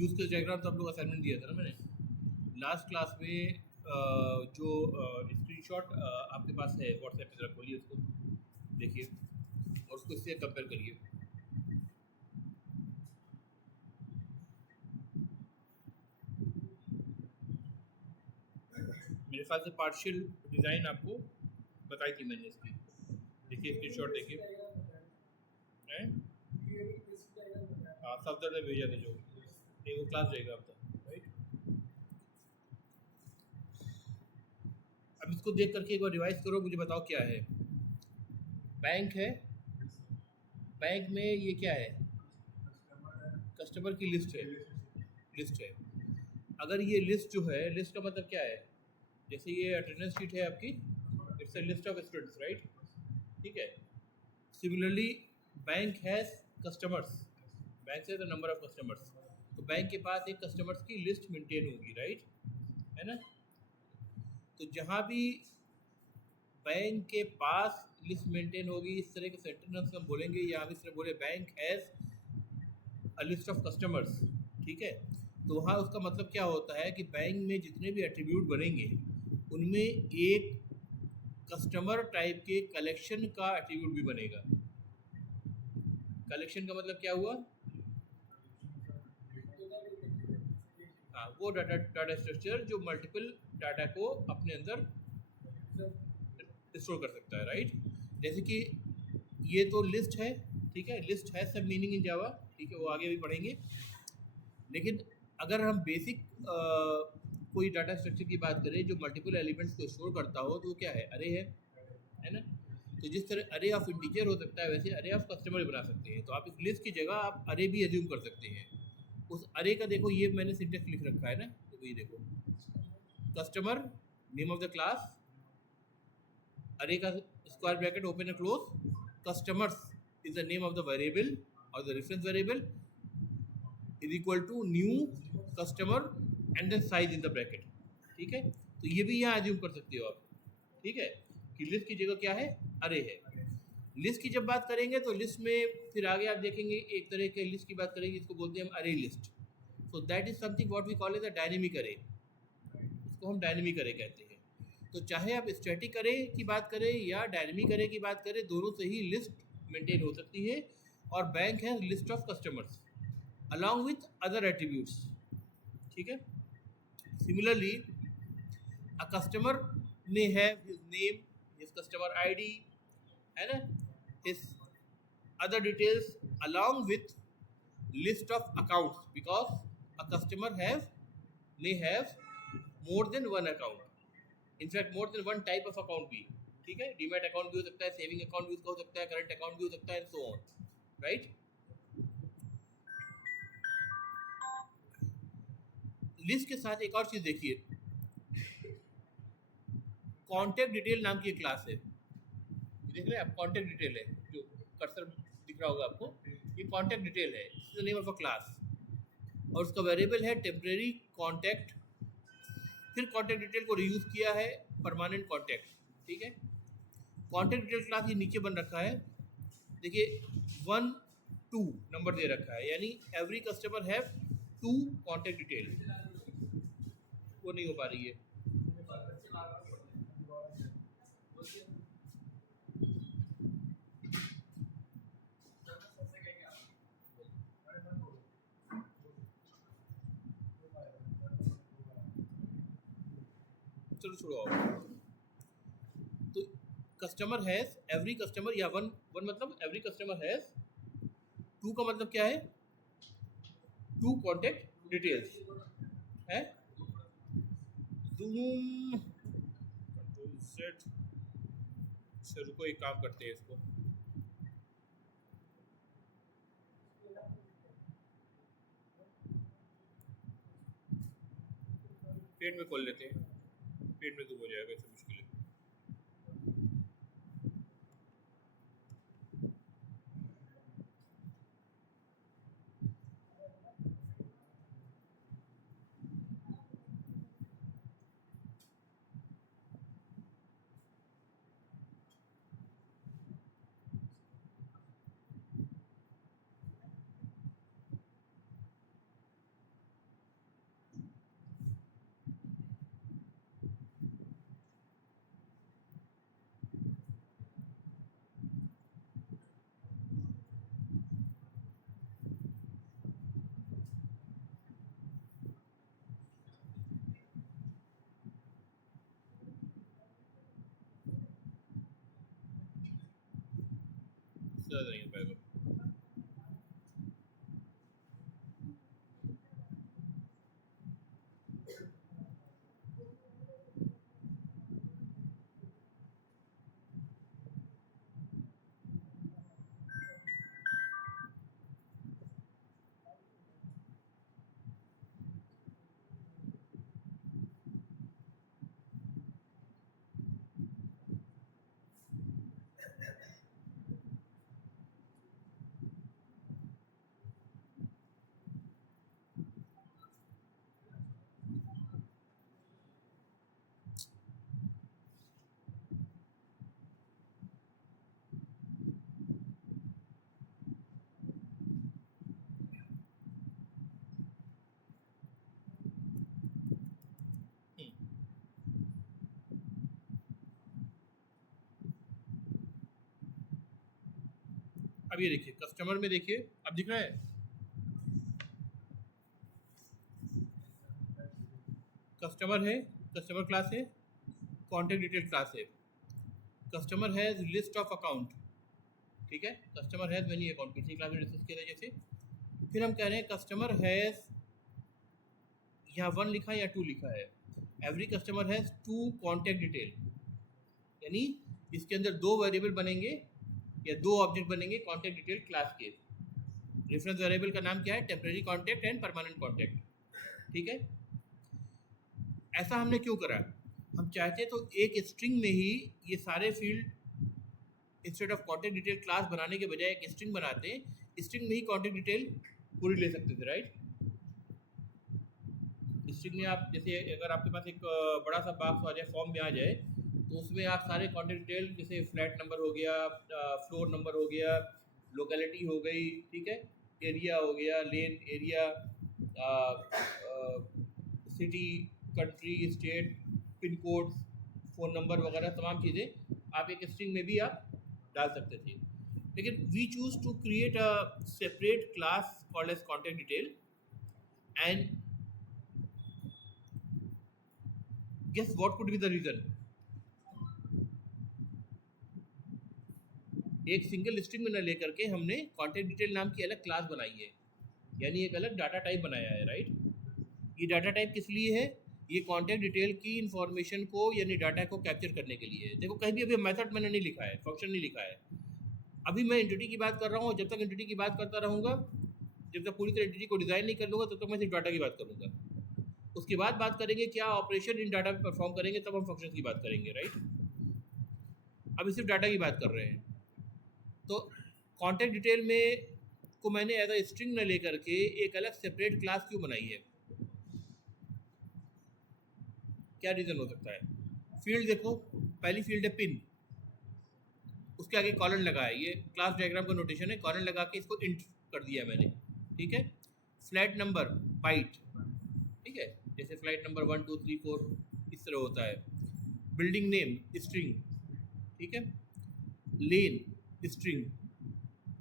Use case diagram तो आप लोग असाइनमेंट दिया था ना मैंने लास्ट क्लास में। जो स्क्रीनशॉट आपके पास है व्हाट्सएप पे, जरा खोलिए उसको, देखिए और उसको इससे कंपेयर करिए। मेरे ख्याल से पार्शियल डिज़ाइन आपको बताई थी मैंने इसकी। देखिए स्क्रीनशॉट देखिए, हैं? हाँ सफदर ने भेजा था जो, नहीं वो क्लास जाएगा अब तक, राइट। अब इसको देख करके एक बार रिवाइज करो, मुझे बताओ क्या है। बैंक है, बैंक में ये क्या है, कस्टमर की लिस्ट है, लिस्ट है। अगर ये लिस्ट जो है, लिस्ट का मतलब क्या है, जैसे ये अटेंडेंस शीट है आपकी, it's a list of students, right, ठीक है। Similarly bank has customers, bank से द नंबर ऑफ कस्टमर्स, तो बैंक के पास एक कस्टमर्स की लिस्ट मेंटेन होगी, राइट, है ना। तो जहाँ भी बैंक के पास लिस्ट मेंटेन होगी, इस तरह के सेंटेंस हम बोलेंगे, या हम इस तरह बोले bank has a list of customers, ठीक है। तो वहाँ उसका मतलब क्या होता है कि बैंक में जितने भी एट्रीब्यूट बनेंगे उनमें एक कस्टमर टाइप के कलेक्शन का एट्रीब्यूट भी बनेगा। कलेक्शन का मतलब क्या हुआ, हाँ वो डाटा डाटा स्ट्रक्चर जो मल्टीपल डाटा को अपने अंदर स्टोर कर सकता है, राइट। जैसे कि ये तो लिस्ट है, ठीक है, लिस्ट है सब मीनिंग इन जावा, ठीक है, वो आगे भी पढ़ेंगे। लेकिन अगर हम बेसिक कोई डाटा स्ट्रक्चर की बात करें जो मल्टीपल एलिमेंट्स को स्टोर करता हो, तो वो क्या है, अरे है ना। तो जिस तरह अरे ऑफ इंटीजर हो सकता है, वैसे अरे ऑफ कस्टमर बना सकते हैं। तो आप इस लिस्ट की जगह आप अरे भी एज्यूम कर सकते हैं। उस अरे का देखो, ये मैंने सिंटेक्स लिख रखा है ना, तो ये देखो, customer name of the class, अरे का square bracket open and close, customers is the name of the variable और the reference variable is equal to new customer and then size in the bracket, ठीक है। तो ये भी यहाँ assume कर सकते हो आप, ठीक है, कि लिस्ट की जगह क्या है, अरे है। लिस्ट की जब बात करेंगे तो लिस्ट में फिर आगे आप देखेंगे एक तरह के लिस्ट की बात करेंगे, इसको बोलते हैं हम array list. So that is something what we call as a dynamic array, इसको हम डायनेमिक अरे कहते हैं। तो चाहे आप स्टैटिक अरे की बात करें या डायनेमिक अरे की बात करें, दोनों से ही लिस्ट मेंटेन हो सकती है। और बैंक है list of customers along with other attributes, ठीक है। Similarly, a customer may have his name, his customer ID, है ना, his other details along with list of accounts, because a customer may have more than one account, in fact more than one type of account भी, ठीक है। Demat account भी हो सकता है, saving account भी उसका हो सकता है, करंट अकाउंट भी हो सकता है, and so on, right. List के साथ एक और चीज देखिए, कॉन्टैक्ट डिटेल नाम की एक क्लास है, देख रहे हैं आप, कॉन्टैक्ट डिटेल है, जो कर्सर दिख रहा होगा आपको, ये कॉन्टैक्ट डिटेल है, it's the name of a class, और उसका वेरिएबल है टेम्परेरी कॉन्टैक्ट। फिर कॉन्टैक्ट डिटेल को रीयूज किया है परमानेंट कॉन्टैक्ट, ठीक है। कॉन्टैक्ट डिटेल क्लास ये नीचे बन रखा है, देखिए 1 2 नंबर दे रखा है, यानी every customer have 2 contact detail, वो नहीं हो पा रही है। चलो छोड़ो आओ। तो कस्टमर हैज, एवरी कस्टमर, या वन वन मतलब एवरी कस्टमर हैज, 2 का मतलब क्या है, 2 कॉन्टैक्ट डिटेल्स है। जूम कंट्रोल सेट से, रुको एक काम करते हैं इसको, पेट में खोल लेते हैं, पेट में तो हो जाएगा इससे मुश्किल है। उससे ज़्यादा नहीं हो पाएगा। अब ये देखिए कस्टमर में, देखिए अब दिख रहा है, कस्टमर है, कस्टमर क्लास है, कॉन्टैक्ट डिटेल क्लास है, customer has list of account, ठीक है, कस्टमर हैज़ मेनी अकाउंट, पिछली क्लास में डिस्कस किया था जैसे। फिर हम कह रहे हैं कस्टमर हैज़, यहाँ 1 लिखा है या 2 लिखा है, every customer has 2 contact detail, यानी इसके अंदर 2 वेरिएबल बनेंगे या 2 ऑब्जेक्ट बनेंगे कॉन्टैक्ट डिटेल क्लास के। रेफरेंस वेरिएबल का नाम क्या है? Temporary contact and permanent contact, ठीक है। ऐसा हमने क्यों करा? हम चाहते तो एक स्ट्रिंग में ही ये सारे field, instead of contact detail class बनाने के बजाय एक स्ट्रिंग बनाते, स्ट्रिंग में ही कॉन्टैक्ट डिटेल पूरी ले सकते थे, राइट। स्ट्रिंग में आप जैसे अगर आपके पास एक बड़ा सा बॉक्स आ जाए, फॉर्म में आ जाए, तो उसमें आप सारे कॉन्टैक्ट डिटेल, जैसे फ्लैट नंबर हो गया, फ्लोर नंबर हो गया, लोकेलिटी हो गई, ठीक है, एरिया हो गया, lane area, city, country, state, pin code, phone number वगैरह तमाम चीज़ें आप एक स्ट्रिंग में भी आप डाल सकते थे। लेकिन we choose to create a separate class called as contact detail, and guess what could be the reason? एक सिंगल स्ट्रिंग में न लेकर के हमने कॉन्टैक्ट डिटेल नाम की अलग क्लास बनाई है, यानी एक अलग डाटा टाइप बनाया है, राइट। ये डाटा टाइप किस लिए है? ये कॉन्टैक्ट डिटेल की इंफॉर्मेशन को यानी डाटा को कैप्चर करने के लिए है। देखो कहीं भी अभी मेथड मैंने नहीं लिखा है, फंक्शन नहीं लिखा है, अभी मैं एंटिटी की बात कर रहा हूँ। जब तक एंटिटी की बात करता रहूँगा, जब तक पूरी तरह एंटिटी को डिज़ाइन नहीं कर लूँगा, तब तक मैं सिर्फ डाटा की बात करूँगा। उसके बाद बात करेंगे क्या ऑपरेशन इन डाटा पे परफॉर्म करेंगे, तब हम फंक्शन की बात करेंगे, राइट। अभी सिर्फ डाटा की बात कर रहे हैं। तो कॉन्टैक्ट डिटेल में को मैंने एज अ स्ट्रिंग न लेकर के एक अलग सेपरेट क्लास क्यों बनाई है? क्या रीज़न हो सकता है? फील्ड देखो, पहली फील्ड है पिन, उसके आगे कॉलन लगा है, ये क्लास डायग्राम का नोटेशन है, कॉलन लगा के इसको इंट कर दिया मैंने, ठीक है। फ्लैट नंबर बाइट, ठीक है, जैसे फ्लाइट नंबर 1 2 3 4 इस तरह होता है। बिल्डिंग नेम स्ट्रिंग, ठीक है, लेन स्ट्रिंग,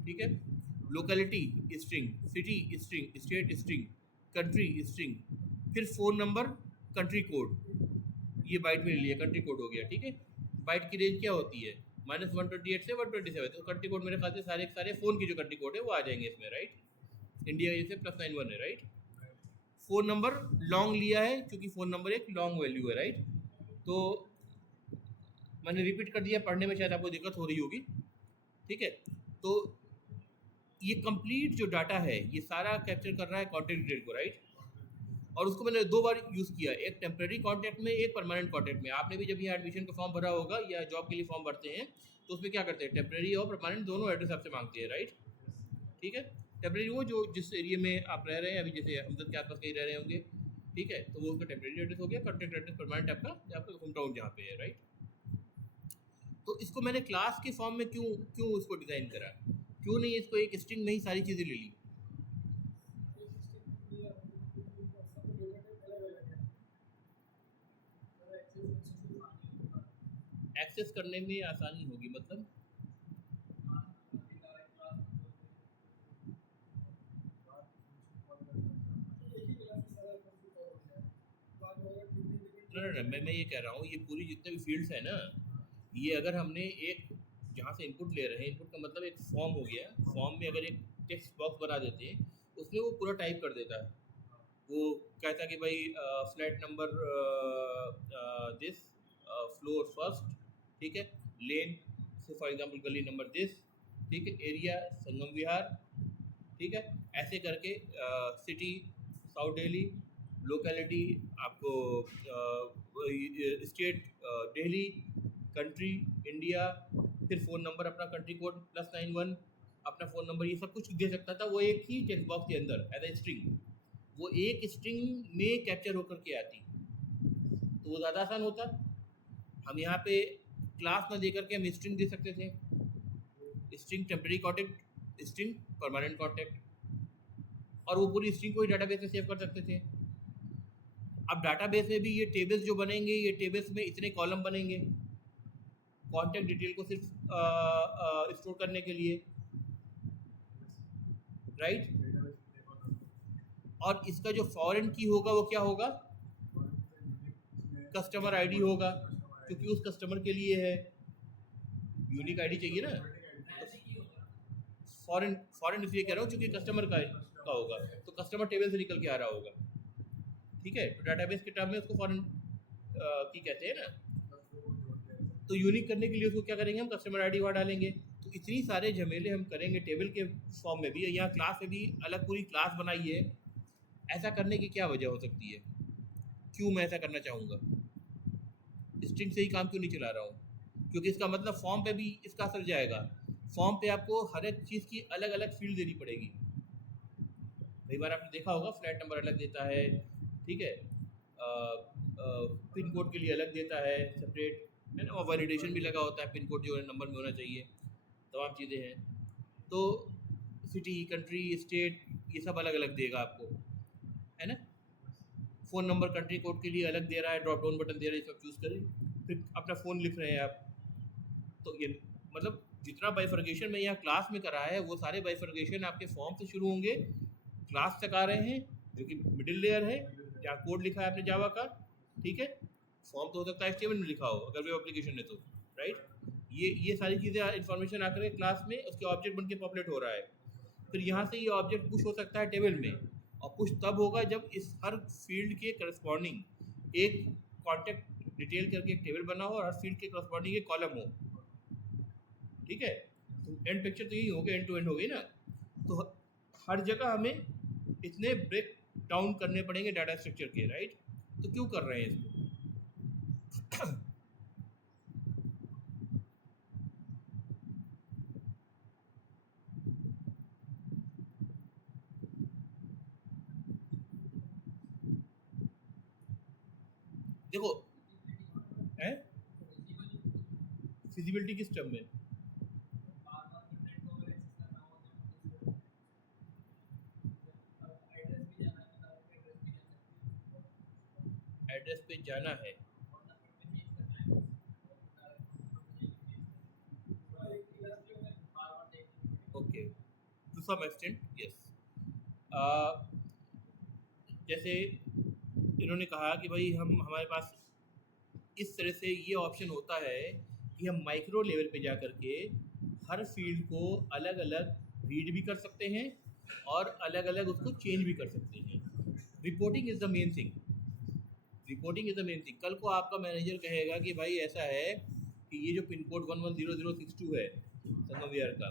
ठीक है, locality string, city string, state string, country string, फिर फ़ोन नंबर, कंट्री कोड, ये बाइट में ले लिया, कंट्री कोड हो गया, ठीक है। बाइट की रेंज क्या होती है? -128 से 127, तो कंट्री कोड मेरे ख्याल से सारे सारे फ़ोन की जो कंट्री कोड है वो आ जाएंगे इसमें, राइट। इंडिया जैसे +91 है, राइट। फ़ोन नंबर लॉन्ग लिया है क्योंकि फ़ोन नंबर एक लॉन्ग वैल्यू है, राइट। तो मैंने रिपीट कर दिया, पढ़ने में शायद आपको दिक्कत हो रही होगी, ठीक है। तो ये कंप्लीट जो डाटा है ये सारा कैप्चर कर रहा है कॉन्टैक्ट डिटेल को, राइट। और उसको मैंने 2 बार यूज़ किया, एक टेम्परेरी कॉन्टैक्ट में, एक परमानेंट कॉन्टैक्ट में। आपने भी जब यहाँ एडमिशन का फॉर्म भरा होगा या जॉब के लिए फॉर्म भरते हैं, तो उसमें क्या करते हैं, टेम्परेरी और परमानेंट दोनों एड्रेस आपसे मांगते हैं, राइट, ठीक है। टेम्परेरी वो जो जिस एरिया में आप रह रहे हैं, अभी जैसे हमदर्द के आसपास कहीं रह रहे होंगे, ठीक है, तो वो उसका टेम्परेरी एड्रेस हो गया। कॉन्टैक्ट एड्रेस परमानेंट आपका होम टाउन जहाँ पे है, राइट। तो इसको मैंने क्लास के फॉर्म में क्यों क्यों इसको डिज़ाइन करा, क्यों नहीं इसको एक स्ट्रिंग में ही सारी चीज़ें ले ली? एक्सेस करने में आसानी होगी, मतलब ना, मैं ये कह रहा हूँ, ये पूरी जितने भी फील्ड्स हैं ना, ये अगर हमने एक जहाँ से इनपुट ले रहे हैं, इनपुट का मतलब एक फॉर्म हो गया, फॉर्म में अगर एक टेक्स्ट बॉक्स बना देते हैं उसमें वो पूरा टाइप कर देता है। वो कहता है कि भाई flat number this, floor first, ठीक है, लेन से फॉर एग्जांपल गली नंबर दिस, ठीक है, एरिया संगम विहार, ठीक है, ऐसे करके सिटी साउथ दिल्ली, लोकेलिटी आपको स्टेट दिल्ली, कंट्री इंडिया, फिर फ़ोन नंबर अपना कंट्री कोड +91, अपना फ़ोन नंबर, ये सब कुछ दे सकता था वो एक ही टेक्स्ट बॉक्स के अंदर एज ए स्ट्रिंग। वो एक स्ट्रिंग में कैप्चर होकर के आती, तो वो ज़्यादा आसान होता। हम यहाँ पे क्लास ना दे करके हम स्ट्रिंग दे सकते थे, string temporary contact, string permanent contact, और वो पूरी स्ट्रिंग को ही डाटाबेस में सेव कर सकते थे। अब डाटाबेस में भी ये टेबल्स जो बनेंगे, ये टेबल्स में इतने कॉलम बनेंगे कॉन्टैक्ट डिटेल को सिर्फ स्टोर करने के लिए, राइट। और इसका जो फॉरेन की होगा वो क्या होगा, कस्टमर आईडी होगा, क्योंकि उस कस्टमर के लिए है, यूनिक आईडी चाहिए ना। फॉरेन फॉरेन इसलिए कह रहा हूँ क्योंकि कस्टमर का होगा, तो कस्टमर टेबल से निकल के आ रहा होगा, ठीक है। तो डाटाबेस के टर्म में उसको फॉरेन की कहते हैं ना। तो यूनिक करने के लिए उसको क्या करेंगे, हम कस्टमर आईडी वहाँ डालेंगे। तो इतनी सारे झमेले हम करेंगे टेबल के फॉर्म में भी, यहाँ क्लास में भी अलग पूरी क्लास बनाई है। ऐसा करने की क्या वजह हो सकती है, क्यों मैं ऐसा करना चाहूँगा, स्ट्रिंग से ही काम क्यों नहीं चला रहा हूँ? क्योंकि इसका मतलब फॉर्म पे भी इसका असर जाएगा। फॉर्म पे आपको हर एक चीज़ की अलग अलग फील्ड देनी पड़ेगी। कई बार आपने देखा होगा फ्लैट नंबर अलग देता है, ठीक है, पिन कोड के लिए अलग देता है सेपरेट, है ना, और वैलिडेशन भी लगा होता है, पिन कोड जो है नंबर में होना चाहिए, तमाम चीज़ें हैं। तो सिटी, कंट्री, स्टेट, ये सब अलग अलग देगा आपको, है ना। फ़ोन नंबर कंट्री कोड के लिए अलग दे रहा है, ड्रॉप डाउन बटन दे रहा है, सब चूज़ करें, फिर अपना फ़ोन लिख रहे हैं आप। तो ये मतलब जितना बाइफर्केशन में यहाँ क्लास में करा है, वो सारे बाइफर्केशन आपके फॉर्म से शुरू होंगे, क्लास तक आ रहे हैं, जो कि मिडिल लेयर है, जहाँ कोड लिखा है आपने जावा का, ठीक है। फॉर्म तो हो सकता है HTML में लिखा हो अगर वेब एप्लीकेशन है तो, राइट। ये सारी चीज़ें इन्फॉर्मेशन आकर के क्लास में उसके ऑब्जेक्ट बन के पॉपुलेट हो रहा है। फिर यहाँ से ये ऑब्जेक्ट पुश हो सकता है टेबल में, और पुश तब होगा जब इस हर फील्ड के करस्पॉन्डिंग एक कॉन्टैक्ट डिटेल करके एक टेबल बना हो और हर फील्ड के करस्पॉन्डिंग एक कॉलम हो, ठीक है। तो एंड पिक्चर तो यही हो गया, एंड टू एंड हो गई ना। तो हर जगह हमें इतने ब्रेक डाउन करने पड़ेंगे डाटा स्ट्रक्चर के, राइट। तो क्यों कर रहे हैं इसको? देखो, है फिजिबिलिटी किस टर्म में? एड्रेस पे जाना है, okay, to some extent yes. जैसे इन्होंने कहा कि भाई हमारे पास इस तरह से ये ऑप्शन होता है कि हम माइक्रो लेवल पे जा कर के हर फील्ड को अलग अलग रीड भी कर सकते हैं और अलग अलग उसको चेंज भी कर सकते हैं। Reporting is the main thing, reporting is the main thing. कल को आपका मैनेजर कहेगा कि भाई ऐसा है कि ये जो पिन कोड 110062 है संगम विहार का,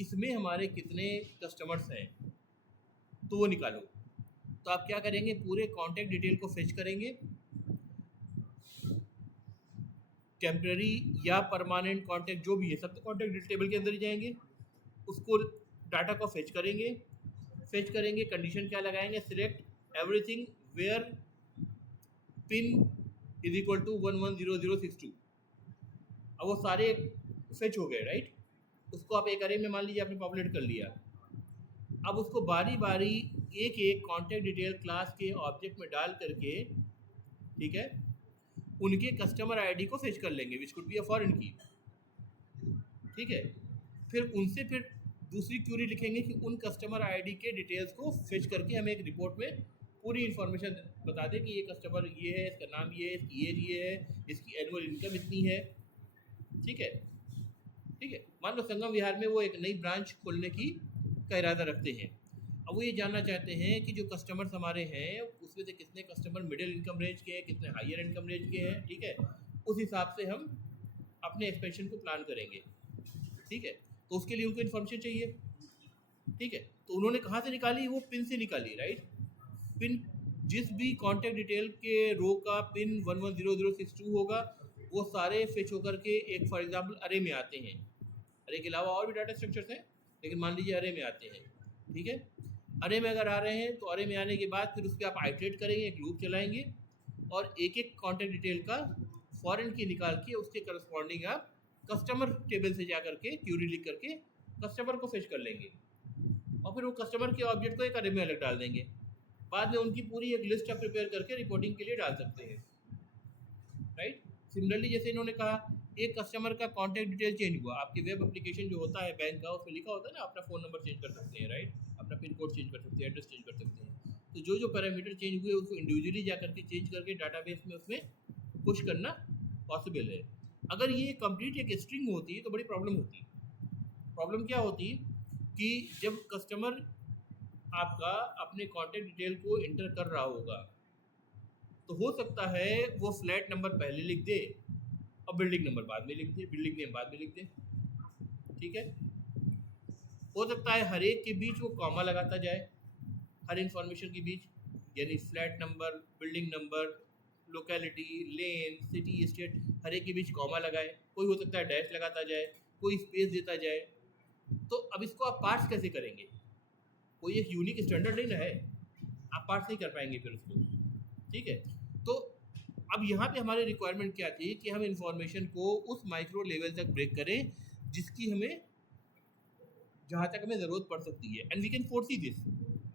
इसमें हमारे कितने कस्टमर्स हैं, तो वो निकालो। तो आप क्या करेंगे, पूरे कॉन्टैक्ट डिटेल को फेच करेंगे, टेम्पररी या परमानेंट कॉन्टैक्ट जो भी है सब तो कॉन्टैक्ट टेबल के अंदर ही जाएंगे, उसको डाटा को फेच करेंगे, कंडीशन क्या लगाएंगे, select everything where pin is equal to 110062। अब वो सारे फेच हो गए, राइट। उसको आप एक अरे में मान लीजिए आपने पॉपुलेट कर लिया। अब उसको बारी बारी एक एक कॉन्टैक्ट डिटेल क्लास के ऑब्जेक्ट में डाल करके, ठीक है, उनके कस्टमर आईडी को फेच कर लेंगे, which could be a foreign की, ठीक है। फिर उनसे फिर दूसरी क्यूरी लिखेंगे कि उन कस्टमर आईडी के डिटेल्स को फेच करके हमें एक रिपोर्ट में पूरी इन्फॉर्मेशन बता दें कि ये कस्टमर ये है, इसका नाम ये है, इसकी एज ये है, इसकी एनुअल इनकम इतनी है, ठीक है। ठीक है। मान लो संगम विहार में वो एक नई ब्रांच खोलने का इरादा रखते हैं। अब वो ये जानना चाहते हैं कि जो कस्टमर्स हमारे हैं उसमें से कितने कस्टमर मिडिल इनकम रेंज के हैं, कितने हायर इनकम रेंज के हैं, ठीक है। उस हिसाब से हम अपने एक्सपेंशन को प्लान करेंगे, ठीक है। तो उसके लिए उनको इन्फॉर्मेशन चाहिए, ठीक है। तो उन्होंने कहाँ से निकाली? वो पिन से निकाली, राइट। पिन जिस भी कॉन्टैक्ट डिटेल के रो का पिन 110062 होगा वो सारे फिच होकर के एक फॉर एग्जांपल अरे में आते हैं। अरे के अलावा और भी डाटा स्ट्रक्चर्स हैं, लेकिन मान लीजिए अरे में आते हैं, ठीक है। अरे में अगर आ रहे हैं तो अरे में आने के बाद फिर उस पर आप आइटरेट करेंगे, एक लूप चलाएंगे और एक एक कॉन्टैक्ट डिटेल का फॉरेन की निकाल के उसके करस्पॉन्डिंग आप कस्टमर टेबल से जा करके क्यूरी लिख करके कस्टमर को फेच कर लेंगे और फिर वो कस्टमर के ऑब्जेक्ट को एक अरे में अलग डाल देंगे। बाद में उनकी पूरी एक लिस्ट आप प्रिपेयर करके रिपोर्टिंग के लिए डाल सकते हैं, राइट। सिमिलरली जैसे इन्होंने कहा एक कस्टमर का कॉन्टैक्ट डिटेल चेंज हुआ, आपके वेब एप्लीकेशन जो होता है बैंक का उसमें लिखा होता है ना अपना फ़ोन नंबर चेंज कर सकते हैं, राइट, अपना पिन कोड चेंज कर सकते हैं, एड्रेस चेंज कर सकते हैं। तो जो जो पैरामीटर चेंज हुए उसको इंडिविजुअली जा करके चेंज करके डाटाबेस में उसमें पुश करना पॉसिबल है। अगर ये कंप्लीट एक स्ट्रिंग होती है तो बड़ी प्रॉब्लम होती। प्रॉब्लम क्या होती कि जब कस्टमर आपका अपने कॉन्टैक्ट डिटेल को एंटर कर रहा होगा तो हो सकता है वो फ्लैट नंबर पहले लिख दे और बिल्डिंग नंबर बाद में लिख दे, बिल्डिंग नेम बाद में लिख दे, ठीक है। हो सकता है हर एक के बीच वो कॉमा लगाता जाए, हर इंफॉर्मेशन के बीच, यानी flat number, building number, locality, lane, city, state, हर एक के बीच कॉमा लगाए। कोई हो सकता है डैश लगाता जाए, कोई स्पेस देता जाए। तो अब इसको आप पार्स कैसे करेंगे? कोई एक यूनिक स्टैंडर्ड नहीं ना है, आप पार्स नहीं कर पाएंगे फिर उसको, ठीक है। तो अब यहाँ पे हमारी रिक्वायरमेंट क्या थी कि हम इंफॉर्मेशन को उस माइक्रो लेवल तक ब्रेक करें जिसकी हमें जहाँ तक हमें ज़रूरत पड़ सकती है, and we can foresee this,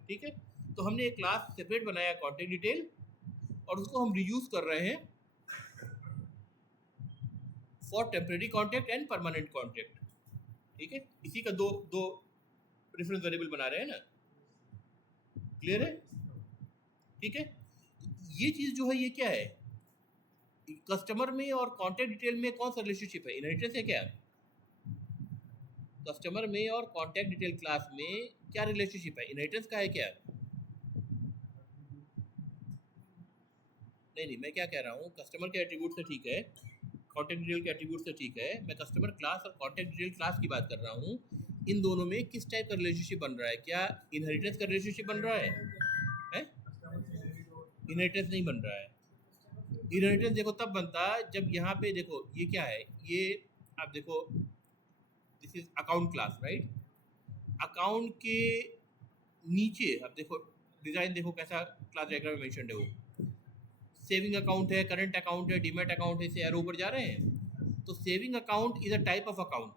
ठीक है। तो हमने एक क्लास सेपरेट बनाया कॉन्टैक्ट डिटेल और उसको हम रीयूज कर रहे हैं for temporary contact and permanent contact, ठीक है। इसी का दो दो रेफरेंस वेरिएबल बना रहे हैं ना, क्लियर है, ठीक है। ये चीज़ जो है ये क्या है, कस्टमर में और कॉन्टैक्ट डिटेल में कौन सा रिलेशनशिप है? इनहेरिटेंस है क्या? कस्टमर में और कॉन्टैक्ट डिटेल क्लास में क्या रिलेशनशिप है? इनहेरिटेंस का है क्या? नहीं, मैं क्या कह रहा हूँ, कस्टमर के एट्रीब्यूट से ठीक है, कॉन्टैक्ट डिटेल के एट्रीब्यूट से ठीक है, मैं कस्टमर क्लास और कॉन्टैक्ट डिटेल क्लास की बात कर रहा हूँ। इन दोनों में किस टाइप का रिलेशनशिप बन रहा है? क्या इनहेरिटेंस का रिलेशनशिप बन रहा है? इनहेरिटेंस नहीं बन रहा है। इनहेरिटेंस देखो तब बनता है जब यहाँ पे देखो ये क्या है, ये आप देखो this is account class, right. Account के नीचे आप देखो डिज़ाइन देखो कैसा क्लास डायग्राम में मेंशन्ड है, वो सेविंग अकाउंट है, करंट अकाउंट है, डीमैट अकाउंट है, से एरो ऊपर जा रहे हैं। तो saving account is a type of account,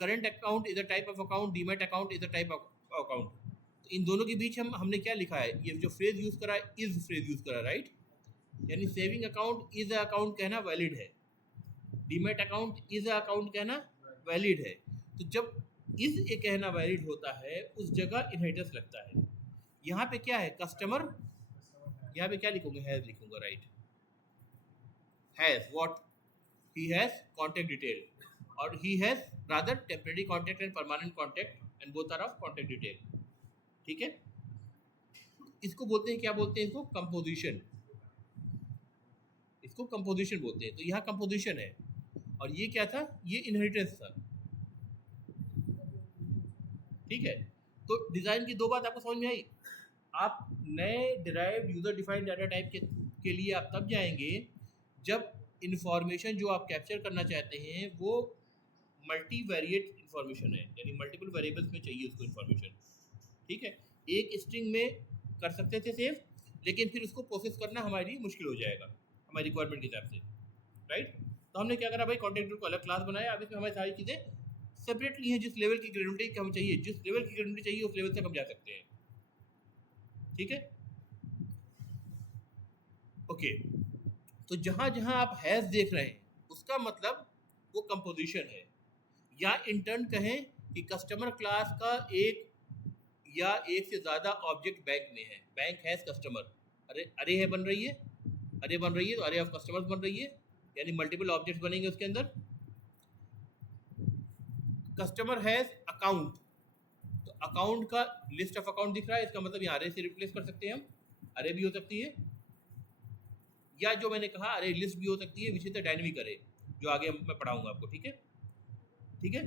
current account is a type of account, demat account is a type of account. तो इन दोनों के बीच हमने क्या लिखा है, ये जो फ्रेज यूज़ करा है इज फ्रेज यूज़ करा, राइट। यानी saving account is a account कहना वैलिड है, demat account is a account कहना वैलिड है। तो जब इज ए कहना वैलिड होता है उस जगह इनहेरिटेंस लगता है। यहाँ पे क्या है, कस्टमर, यहाँ पे क्या लिखूंगा, हैज लिखूंगा, right. Has what? He has contact detail और he has rather temporary contact and permanent contact and both are of contact detail, ठीक है। इसको बोलते हैं, क्या बोलते हैं इसको, कंपोजिशन, इसको कंपोजिशन बोलते हैं। तो यहाँ कंपोजिशन है और ये क्या था, ये इनहेरिटेंस था, ठीक है। तो डिज़ाइन की दो बात आपको समझ में आई। आप नए derived user defined data type के लिए आप तब जाएंगे जब इन्फॉर्मेशन जो आप कैप्चर करना चाहते हैं वो मल्टी वेरिएट इन्फॉर्मेशन है, यानी मल्टीपल वेरिएबल्स में चाहिए उसको इन्फॉर्मेशन, ठीक है। एक स्ट्रिंग में कर सकते थे सेव, लेकिन फिर उसको प्रोसेस करना हमारे लिए मुश्किल हो जाएगा हमारी रिक्वायरमेंट के हिसाब से, राइट। तो हमने क्या करा भाई, कॉन्टैक्ट को अलग क्लास बनाया, अब इसमें हमारी सारी चीज़ें सेपरेटली हैं, जिस लेवल की ग्रेनुलरिटी हमें चाहिए, जिस लेवल की ग्रेनुलरिटी चाहिए उस लेवल तक हम जा सकते हैं, ठीक है, ओके। तो जहाँ जहाँ आप हैज़ देख रहे हैं उसका मतलब वो कंपोजिशन है, या इंटर्न कहें कि कस्टमर क्लास का एक या एक से ज़्यादा ऑब्जेक्ट बैंक में है, बैंक हैज़ कस्टमर, अरे है बन रही है, अरे बन रही है तो अरे ऑफ कस्टमर्स बन रही है, यानी मल्टीपल ऑब्जेक्ट्स बनेंगे उसके अंदर। कस्टमर हैज अकाउंट, तो अकाउंट का लिस्ट ऑफ अकाउंट दिख रहा है, इसका मतलब यहाँ अरे से रिप्लेस कर सकते हैं हम, अरे भी हो सकती है, या जो मैंने कहा अरे लिस्ट भी हो सकती है, विच इज द डायनेमिक अरे, जो आगे मैं पढ़ाऊंगा आपको। ठीक है, ठीक है।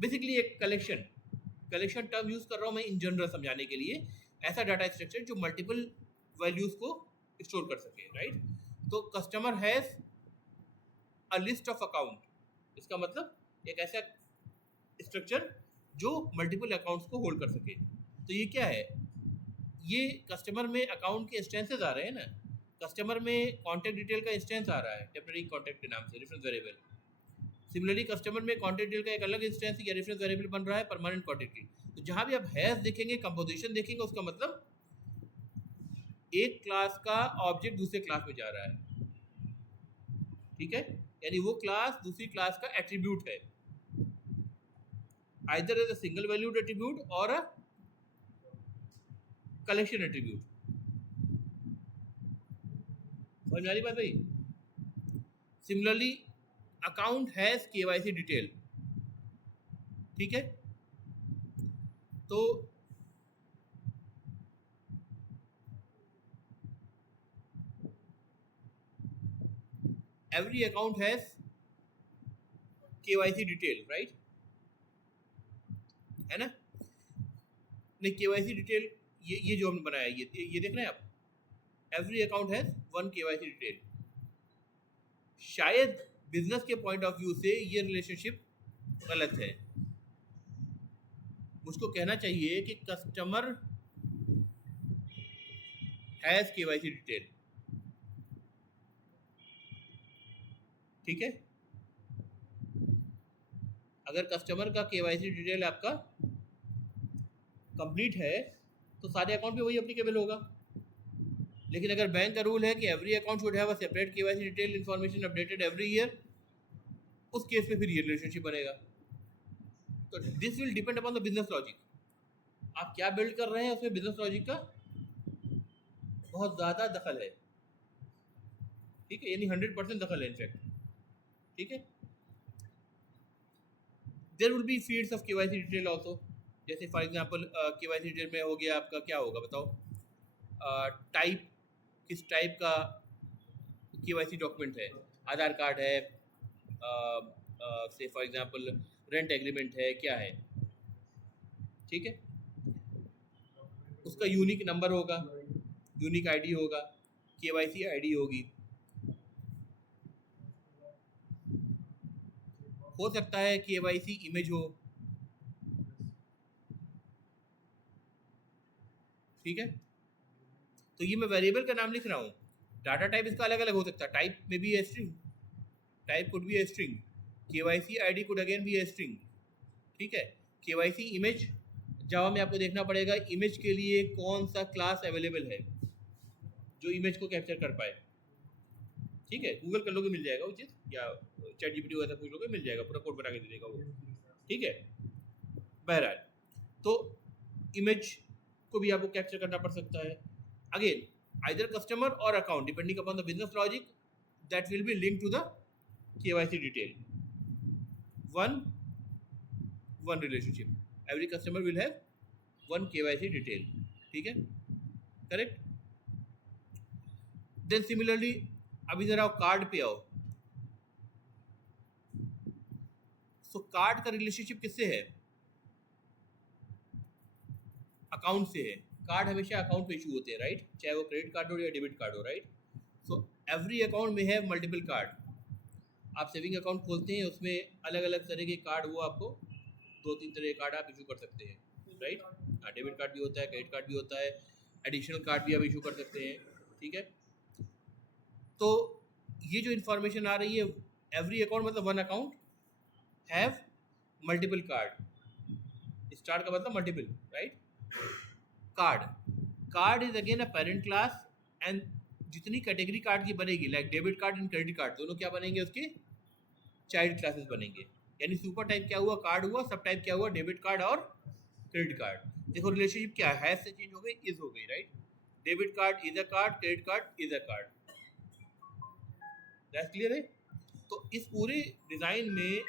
बेसिकली एक कलेक्शन टर्म यूज कर रहा हूँ मैं इन जनरल समझाने के लिए, ऐसा डाटा स्ट्रक्चर जो मल्टीपल वैल्यूज को स्टोर कर सके, राइट। तो customer has a list of account, इसका मतलब एक ऐसा स्ट्रक्चर जो मल्टीपल अकाउंट्स को होल्ड कर सके। तो ये क्या है, ये कस्टमर में अकाउंट के इंस्टेंसेस आ रहे हैं ना, कस्टमर में कॉन्टैक्ट डिटेल का इंस्टेंस आ रहा है टेम्पररी कॉन्टैक्ट के नाम से, रेफरेंस वेरिएबल। सिमिलरली कस्टमर में कॉन्टैक्ट डिटेल का एक अलग इंस्टेंस या रेफरेंस वेरिएबल बन रहा है परमानेंट कॉन्टैक्ट डिटेल। तो जहां भी आप हैज देखेंगे, कंपोजिशन देखेंगे, उसका मतलब एक क्लास का ऑब्जेक्ट दूसरे क्लास में जा रहा है, ठीक है, यानी वो क्लास दूसरी क्लास का एट्रीब्यूट है, either as a single valued attribute और अ कलेक्शन एट्रीब्यूट। समझ में आ रही बात भाई? Similarly account has KYC detail, ठीक है। तो every account has KYC detail, right, है ना। नहीं, KYC डिटेल ये जो हमने बनाया, ये देख रहे हैं आप, every account has one KYC detail. शायद बिजनेस के पॉइंट ऑफ व्यू से ये रिलेशनशिप गलत है, मुझको कहना चाहिए कि कस्टमर हैज KYC डिटेल, ठीक है। अगर कस्टमर का KYC डिटेल आपका कंप्लीट है तो सारे अकाउंट पे वही एप्लीकेबल होगा। लेकिन अगर बैंक का रूल है कि every account should have a separate KYC detail information updated every year, उस केस में फिर ये रिलेशनशिप बनेगा। तो this will depend upon the business logic, आप क्या बिल्ड कर रहे हैं उसमें बिजनेस लॉजिक का बहुत ज़्यादा दखल है, ठीक है, यानी 100% दखल है इनफैक्ट, ठीक है। There will be fields of KYC detail also, जैसे फॉर एग्जांपल KYC डिटेल में हो गया आपका, क्या होगा बताओ, टाइप, किस टाइप का KYC डॉक्यूमेंट है, आधार कार्ड है, से फॉर एग्जांपल रेंट एग्रीमेंट है, क्या है, ठीक है। उसका यूनिक नंबर होगा, यूनिक आईडी होगा, KYC आईडी होगी, हो सकता है KYC इमेज हो, ठीक है। तो ये मैं वेरिएबल का नाम लिख रहा हूँ, डाटा टाइप इसका अलग अलग हो सकता है, टाइप में भी string, type could be a string, KYC ID could again be a string, ठीक है। KYC इमेज, जावा में आपको देखना पड़ेगा इमेज के लिए कौन सा क्लास अवेलेबल है जो इमेज को कैप्चर कर पाए, ठीक है। गूगल कर लोगे मिल जाएगा वो चीज़, या चैट जीपीटी वगैरह पूछ लोगे मिल जाएगा, पूरा कोड बना के दे देगा वो, ठीक है। बहरहाल, तो इमेज को भी आपको कैप्चर करना पड़ सकता है। अगेन आइदर कस्टमर और account depending upon the business logic that will be link to the KYC detail, one relationship, every customer will have one KYC detail, ठीक है, करेक्ट। देन सिमिलरली अभी जरा कार्ड पे आओ, सो कार्ड का relationship किससे है, अकाउंट से है। कार्ड हमेशा अकाउंट पे इशू होते हैं, राइट, चाहे वो क्रेडिट कार्ड हो या डेबिट कार्ड हो, राइट। सो एवरी अकाउंट में हैव मल्टीपल कार्ड, आप सेविंग अकाउंट खोलते हैं उसमें अलग अलग तरह के कार्ड, वो आपको 2-3 तरह के कार्ड आप इशू कर सकते हैं, राइट। हाँ, डेबिट कार्ड भी होता है, क्रेडिट कार्ड भी होता है, एडिशनल कार्ड भी आप इशू कर सकते हैं, ठीक है। तो ये जो इन्फॉर्मेशन आ रही है, एवरी अकाउंट मतलब one account have multiple card, star का मतलब multiple, right. Card is again a parent class, and जितनी कैटेगरी कार्ड की बनेगी, like debit card and credit card, दोनों क्या बनेंगे, उसके चाइल्ड क्लासेस बनेंगे। यानी सुपर टाइप क्या हुआ, कार्ड हुआ, सब टाइप क्या हुआ, डेबिट कार्ड और क्रेडिट कार्ड। देखो रिलेशनशिप क्या है, से चेंज हो गई, इज हो गई, right. Debit card is a card, credit card is a card, that's clear है। तो इस पूरे डिज़ाइन में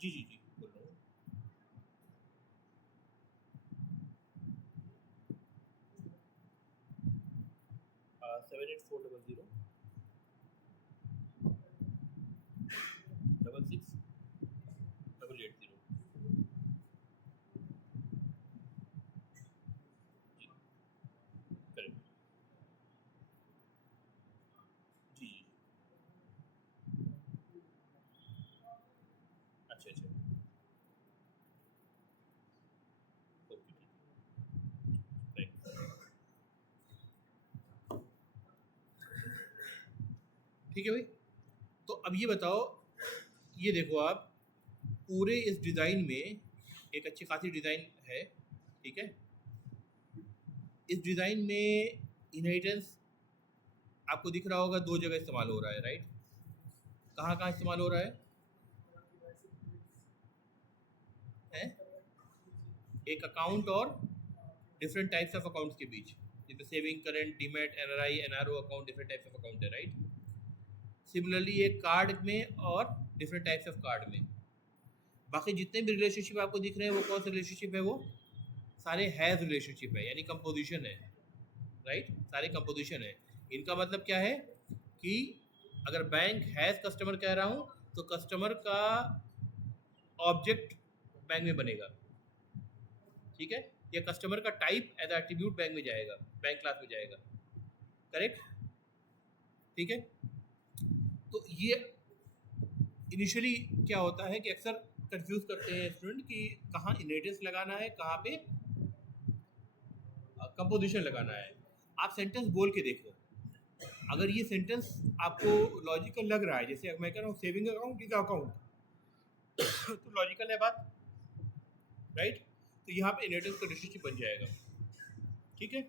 जी जी जी बोल रहा हूँ। 78400 66 880। जी करेक्ट। जी जी। अच्छा अच्छा। ओके ठीक है। ठीक है भाई। तो अब ये बताओ, ये देखो आप, पूरे इस डिज़ाइन में एक अच्छी खासी डिज़ाइन है, ठीक है। इस डिज़ाइन में इनहेरिटेंस आपको दिख रहा होगा दो जगह इस्तेमाल हो रहा है, राइट। कहाँ कहाँ इस्तेमाल हो रहा है? एक अकाउंट और डिफरेंट टाइप्स ऑफ अकाउंट्स के बीच, जैसे saving, current, demat, NRI, NRO account, different types of account है, राइट। सिमिलरली एक कार्ड में और डिफरेंट टाइप्स ऑफ कार्ड में, बाकी जितने भी रिलेशनशिप आपको दिख रहे हैं वो कौन सा रिलेशनशिप है? वो सारे हैज़ रिलेशनशिप है, यानी कंपोजिशन है, राइट। सारे कंपोजिशन है। इनका मतलब क्या है कि अगर बैंक हैज़ कस्टमर कह रहा हूँ तो कस्टमर का ऑब्जेक्ट बैंक में बनेगा, ठीक है। या कस्टमर का टाइप एज एट्रीब्यूट बैंक में जाएगा, बैंक क्लास में जाएगा, करेक्ट, ठीक है। तो ये इनिशियली क्या होता है कि अक्सर कंफ्यूज करते हैं स्टूडेंट कि कहाँ इनहेरिटेंस लगाना है, कहाँ पे कंपोजिशन लगाना है। आप सेंटेंस बोल के देखो, अगर ये सेंटेंस आपको लॉजिकल लग रहा है, जैसे मैं कह रहा हूँ सेविंग अकाउंट इज अकाउंट, तो लॉजिकल है बात, राइट। तो यहाँ पे इनहेरिटेंस का रिलेशनशिप बन जाएगा, ठीक है।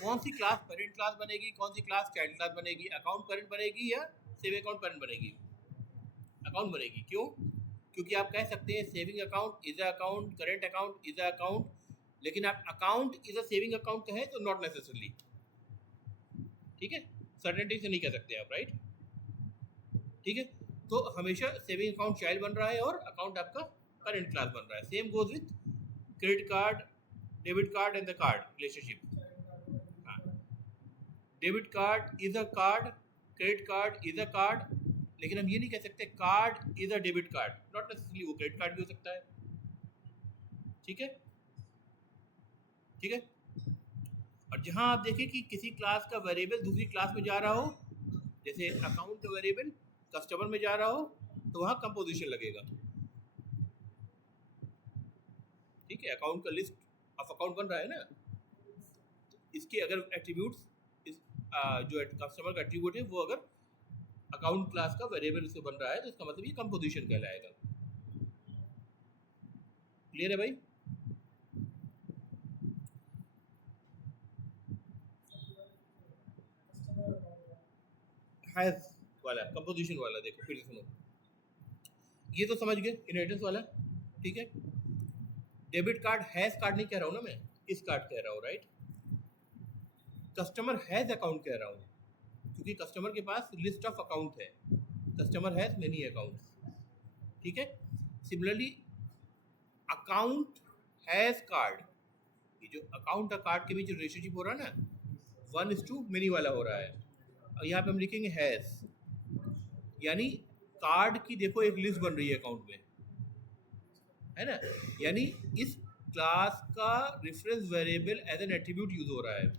कौन सी क्लास पेरेंट क्लास बनेगी, कौन सी क्लास चाइल्ड क्लास बनेगी? अकाउंट पेरेंट बनेगी या सेविंग अकाउंट पेरेंट बनेगी? अकाउंट बनेगी। क्यों? क्योंकि आप कह सकते हैं saving account is a account, current account is a account, लेकिन आप account is a saving account कहें तो नॉट नेसेसरली, ठीक है। सर्टेनिटी से नहीं कह सकते आप, राइट, ठीक है। तो हमेशा सेविंग अकाउंट चाइल्ड बन रहा है और अकाउंट आपका करेंट क्लास बन रहा है। Same goes with credit card, debit card and the card relationship. हाँ, debit card is a card, credit card is a card, लेकिन हम ये नहीं कह सकते card is a debit card, not necessarily वो क्रेडिट कार्ड भी हो सकता है, ठीक है, ठीक है। और जहां आप देखें कि किसी क्लास का वेरिएबल दूसरी क्लास में जा रहा हो, जैसे अकाउंट का वेरिएबल कस्टमर में जा रहा हो, तो वहां कंपोजिशन लगेगा, ठीक है। अकाउंट का लिस्ट ऑफ अकाउंट बन रहा है ना, इसके अगर एट्रीब्यूट्स इस जो कस्टमर का एट्रीब्यूट है वो अगर अकाउंट क्लास का वेरिएबल से बन रहा है तो इसका मतलब ये कंपोजिशन कहलाएगा। क्लियर है भाई? हैज वाला, कंपोजिशन वाला देखो फिर से सुनो, ये तो समझ गए इनहेरिटेंस वाला, ठीक है। डेबिट कार्ड हैज कार्ड नहीं कह रहा हूँ ना मैं, इस कार्ड कह रहा हूँ, राइट। कस्टमर हैज अकाउंट कह रहा हूँ क्योंकि कस्टमर के पास लिस्ट ऑफ अकाउंट है, कस्टमर हैज मेनी अकाउंट, ठीक है। सिमिलरली अकाउंट हैज कार्ड, ये जो अकाउंट और कार्ड के बीच रिलेशनशिप हो रहा है ना, 1:मेनी वाला हो रहा है। और यहाँ पे हम लिखेंगे हैज, यानी कार्ड की देखो एक लिस्ट बन रही है अकाउंट में, है ना, यानी इस क्लास का reference variable as an attribute use हो रहा है,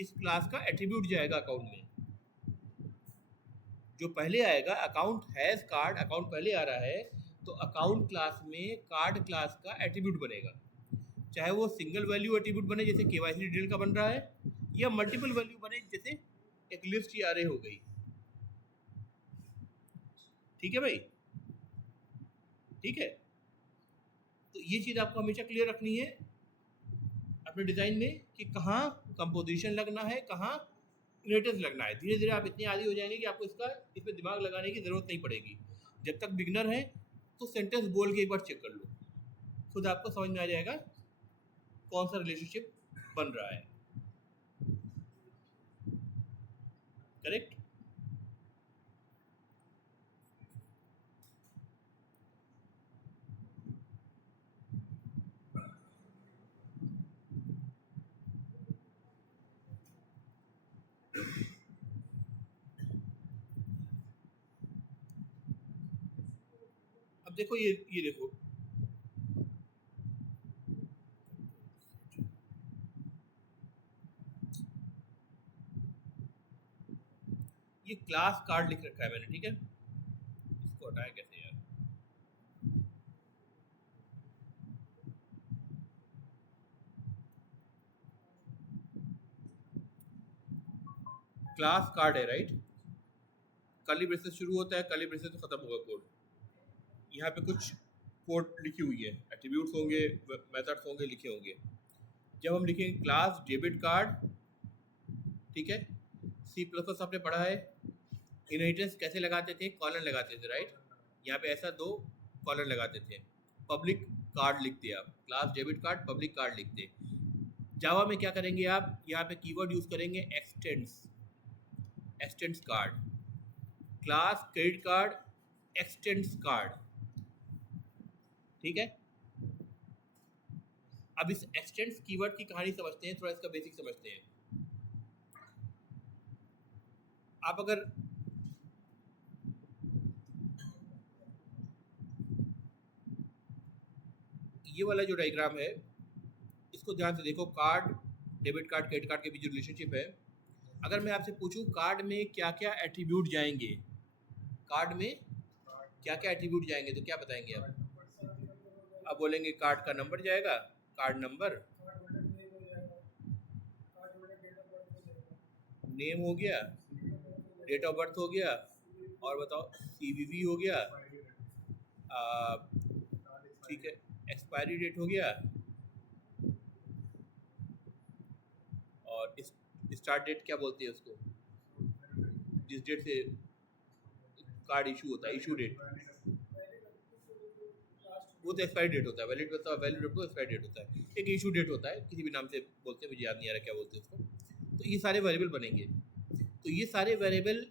इस क्लास का एट्रीब्यूट जाएगा अकाउंट में, जो पहले आएगा अकाउंट हैज कार्ड, अकाउंट पहले आ रहा है तो अकाउंट क्लास में कार्ड क्लास का एट्रीब्यूट बनेगा, चाहे वो सिंगल वैल्यू एट्रीब्यूट बने जैसे केवाईसी डिटेल का बन रहा है, या मल्टीपल वैल्यू बने जैसे एक लिस्ट या अरे हो गई, ठीक है भाई, ठीक है। तो ये चीज़ आपको हमेशा क्लियर रखनी है अपने डिज़ाइन में कि कहाँ कंपोजिशन लगना है, कहाँ इनहेरिटेंस लगना है। धीरे धीरे आप इतने आदी हो जाएंगे कि आपको इसमें दिमाग लगाने की ज़रूरत नहीं पड़ेगी। जब तक बिगनर है तो सेंटेंस बोल के एक बार चेक कर लो, खुद आपको समझ में आ जाएगा कौन सा रिलेशनशिप बन रहा है, करेक्ट। अब देखो ये देखो, ये क्लास कार्ड लिख रखा है मैंने, ठीक है, इसको हटाया कैसे यार, क्लास कार्ड है राइट, कर्ली ब्रेसेस शुरू होता है, कर्ली ब्रेसेस तो खत्म होगा कोड, यहाँ पे कुछ कोड लिखी हुई है, एट्रीब्यूट्स होंगे, मेथड्स होंगे, लिखे होंगे। जब हम लिखेंगे क्लास डेबिट कार्ड, ठीक है, सी प्लस प्लस आपने पढ़ा है, इनहेरिटेंस कैसे लगाते थे, कॉलन लगाते थे राइट, यहाँ पे ऐसा 2 कॉलन लगाते थे, पब्लिक कार्ड लिखते आप, class debit card public card लिखते। जावा में क्या करेंगे आप, यहाँ पे कीवर्ड यूज करेंगे x tends card, class credit card extends card, ठीक है। अब इस एक्सटेंड्स कीवर्ड की कहानी समझते हैं, थोड़ा इसका बेसिक समझते हैं। आप अगर ये वाला जो डायग्राम है इसको ध्यान से देखो, card debit card credit card के बीच जो रिलेशनशिप है, अगर मैं आपसे पूछूं कार्ड में क्या क्या एट्रीब्यूट जाएंगे, कार्ड में क्या क्या एट्रीब्यूट जाएंगे, तो क्या बताएंगे आप बोलेंगे कार्ड का नंबर जाएगा, कार्ड नंबर, नेम हो गया, डेट ऑफ बर्थ हो गया, और बताओ सीवीवी हो गया, ठीक है, एक्सपायरी डेट हो गया, और स्टार्ट डेट क्या बोलते हैं उसको, जिस डेट से कार्ड इशू होता है, इशू डेट, वो तो एक्सपायरी डेट होता है, वैलिड होता है, वैलिड डेट को एक्सपायरी डेट होता है, एक इशू डेट होता है, किसी भी नाम से बोलते हैं, मुझे याद नहीं आ रहा क्या बोलते हैं उसको। तो ये सारे वेरिएबल बनेंगे, तो ये सारे वेरिएबल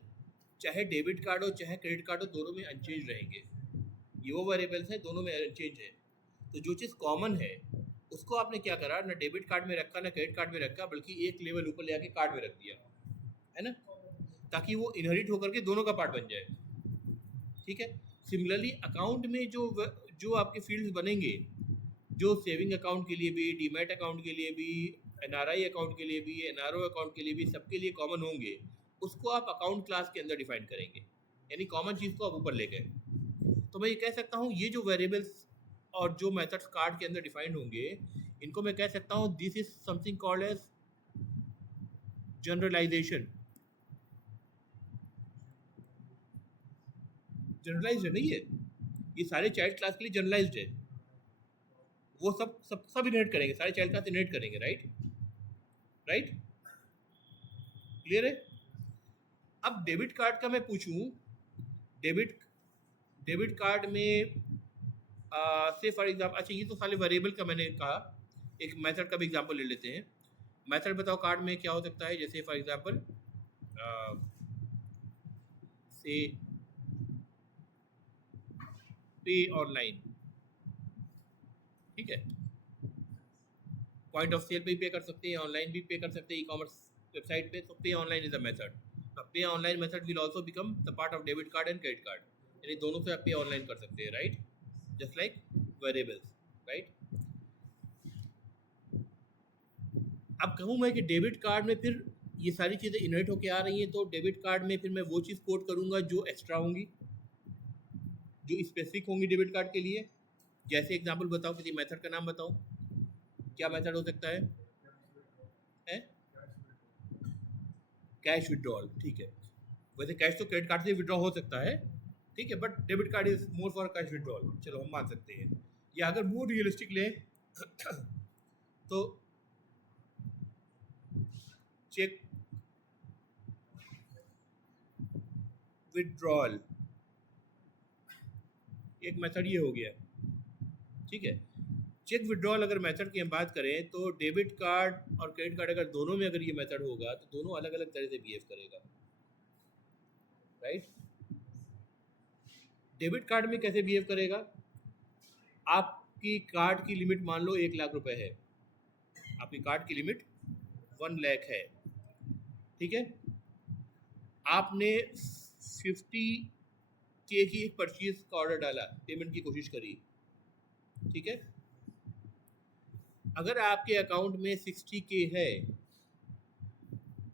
चाहे डेबिट कार्ड हो चाहे क्रेडिट कार्ड हो, दोनों में अनचेंज रहेंगे, ये वो वेरिएबल्स हैं, दोनों में अनचेंज है। तो जो चीज़ कॉमन है उसको आपने क्या करा, ना डेबिट कार्ड में रखा ना क्रेडिट कार्ड में रखा, बल्कि एक लेवल ऊपर ले आके कार्ड में रख दिया, है ना, ताकि वो इनहेरिट होकर के दोनों का पार्ट बन जाए, ठीक है। सिमिलरली अकाउंट में जो आपके फील्ड्स बनेंगे, जो सेविंग अकाउंट के लिए भी, डीमैट अकाउंट के लिए भी, एनआरआई अकाउंट के लिए भी, एनआरओ अकाउंट के लिए भी, सबके लिए कॉमन होंगे, उसको आप अकाउंट क्लास के अंदर डिफाइन करेंगे, यानी कॉमन चीज़ को आप ऊपर ले गए। तो मैं ये कह सकता हूँ ये जो वेरिएबल्स और जो मेथड्स कार्ड के अंदर डिफाइंड होंगे, इनको मैं कह सकता हूँ this is something called as generalization. Generalized है नहीं है, ये सारे चाइल्ड क्लास के लिए जनरलाइज्ड है, वो सब इनहेरिट करेंगे, सारे चाइल्ड क्लास इनहेरिट करेंगे, राइट राइट, क्लियर है। अब डेबिट कार्ड का मैं पूछूं, डेबिट डेबिट कार्ड में से फॉर एग्जाम्पल, अच्छा ये तो सारे वेरिएबल का मैंने कहा, एक मेथड का भी एग्जांपल ले लेते हैं। मेथड बताओ कार्ड में क्या हो सकता है, जैसे फॉर एग्जांपल से पे ऑनलाइन, ठीक है, पॉइंट ऑफ सेल पे पे कर सकते हैं, ऑनलाइन भी पे कर सकते हैं, ई कॉमर्स वेबसाइट पे, तो पे ऑनलाइन इज अ मेथड। पे online method will also become the part of debit card and credit card, यानी दोनों से आप पे ऑनलाइन कर सकते हैं, right, just like variables, right. अब कहूँ मैं कि डेबिट कार्ड में फिर ये सारी चीज़ें इनहेरिट होके आ रही हैं, तो डेबिट कार्ड में फिर मैं वो चीज़ कोड करूँगा जो एक्स्ट्रा होंगी, जो स्पेसिफिक होंगी डेबिट कार्ड के लिए। जैसे एग्जांपल बताओ, किसी मेथड का नाम बताओ, क्या मेथड हो सकता है? कैश विड्रॉल, ठीक है, वैसे कैश तो क्रेडिट कार्ड से विड्रॉ हो सकता है, ठीक है, but debit card is more for cash withdrawal, चलो हम मान सकते हैं। या अगर मोर रियलिस्टिक लें तो चेक विड्रॉल एक मेथड ये हो गया, ठीक है। चेक विड्रॉल अगर मेथड की हम बात करें तो डेबिट कार्ड और क्रेडिट कार्ड अगर दोनों में अगर ये मेथड होगा तो दोनों अलग अलग तरह से बिहेव करेगा, राइट। डेबिट कार्ड में कैसे बिहेव करेगा, आपकी कार्ड की लिमिट मान लो 1 लाख रुपए है, आपकी कार्ड की लिमिट 1 लाख है, ठीक है, आपने 50 के की एक परचेज का ऑर्डर डाला, पेमेंट की कोशिश करी, ठीक है। अगर आपके अकाउंट में 60K है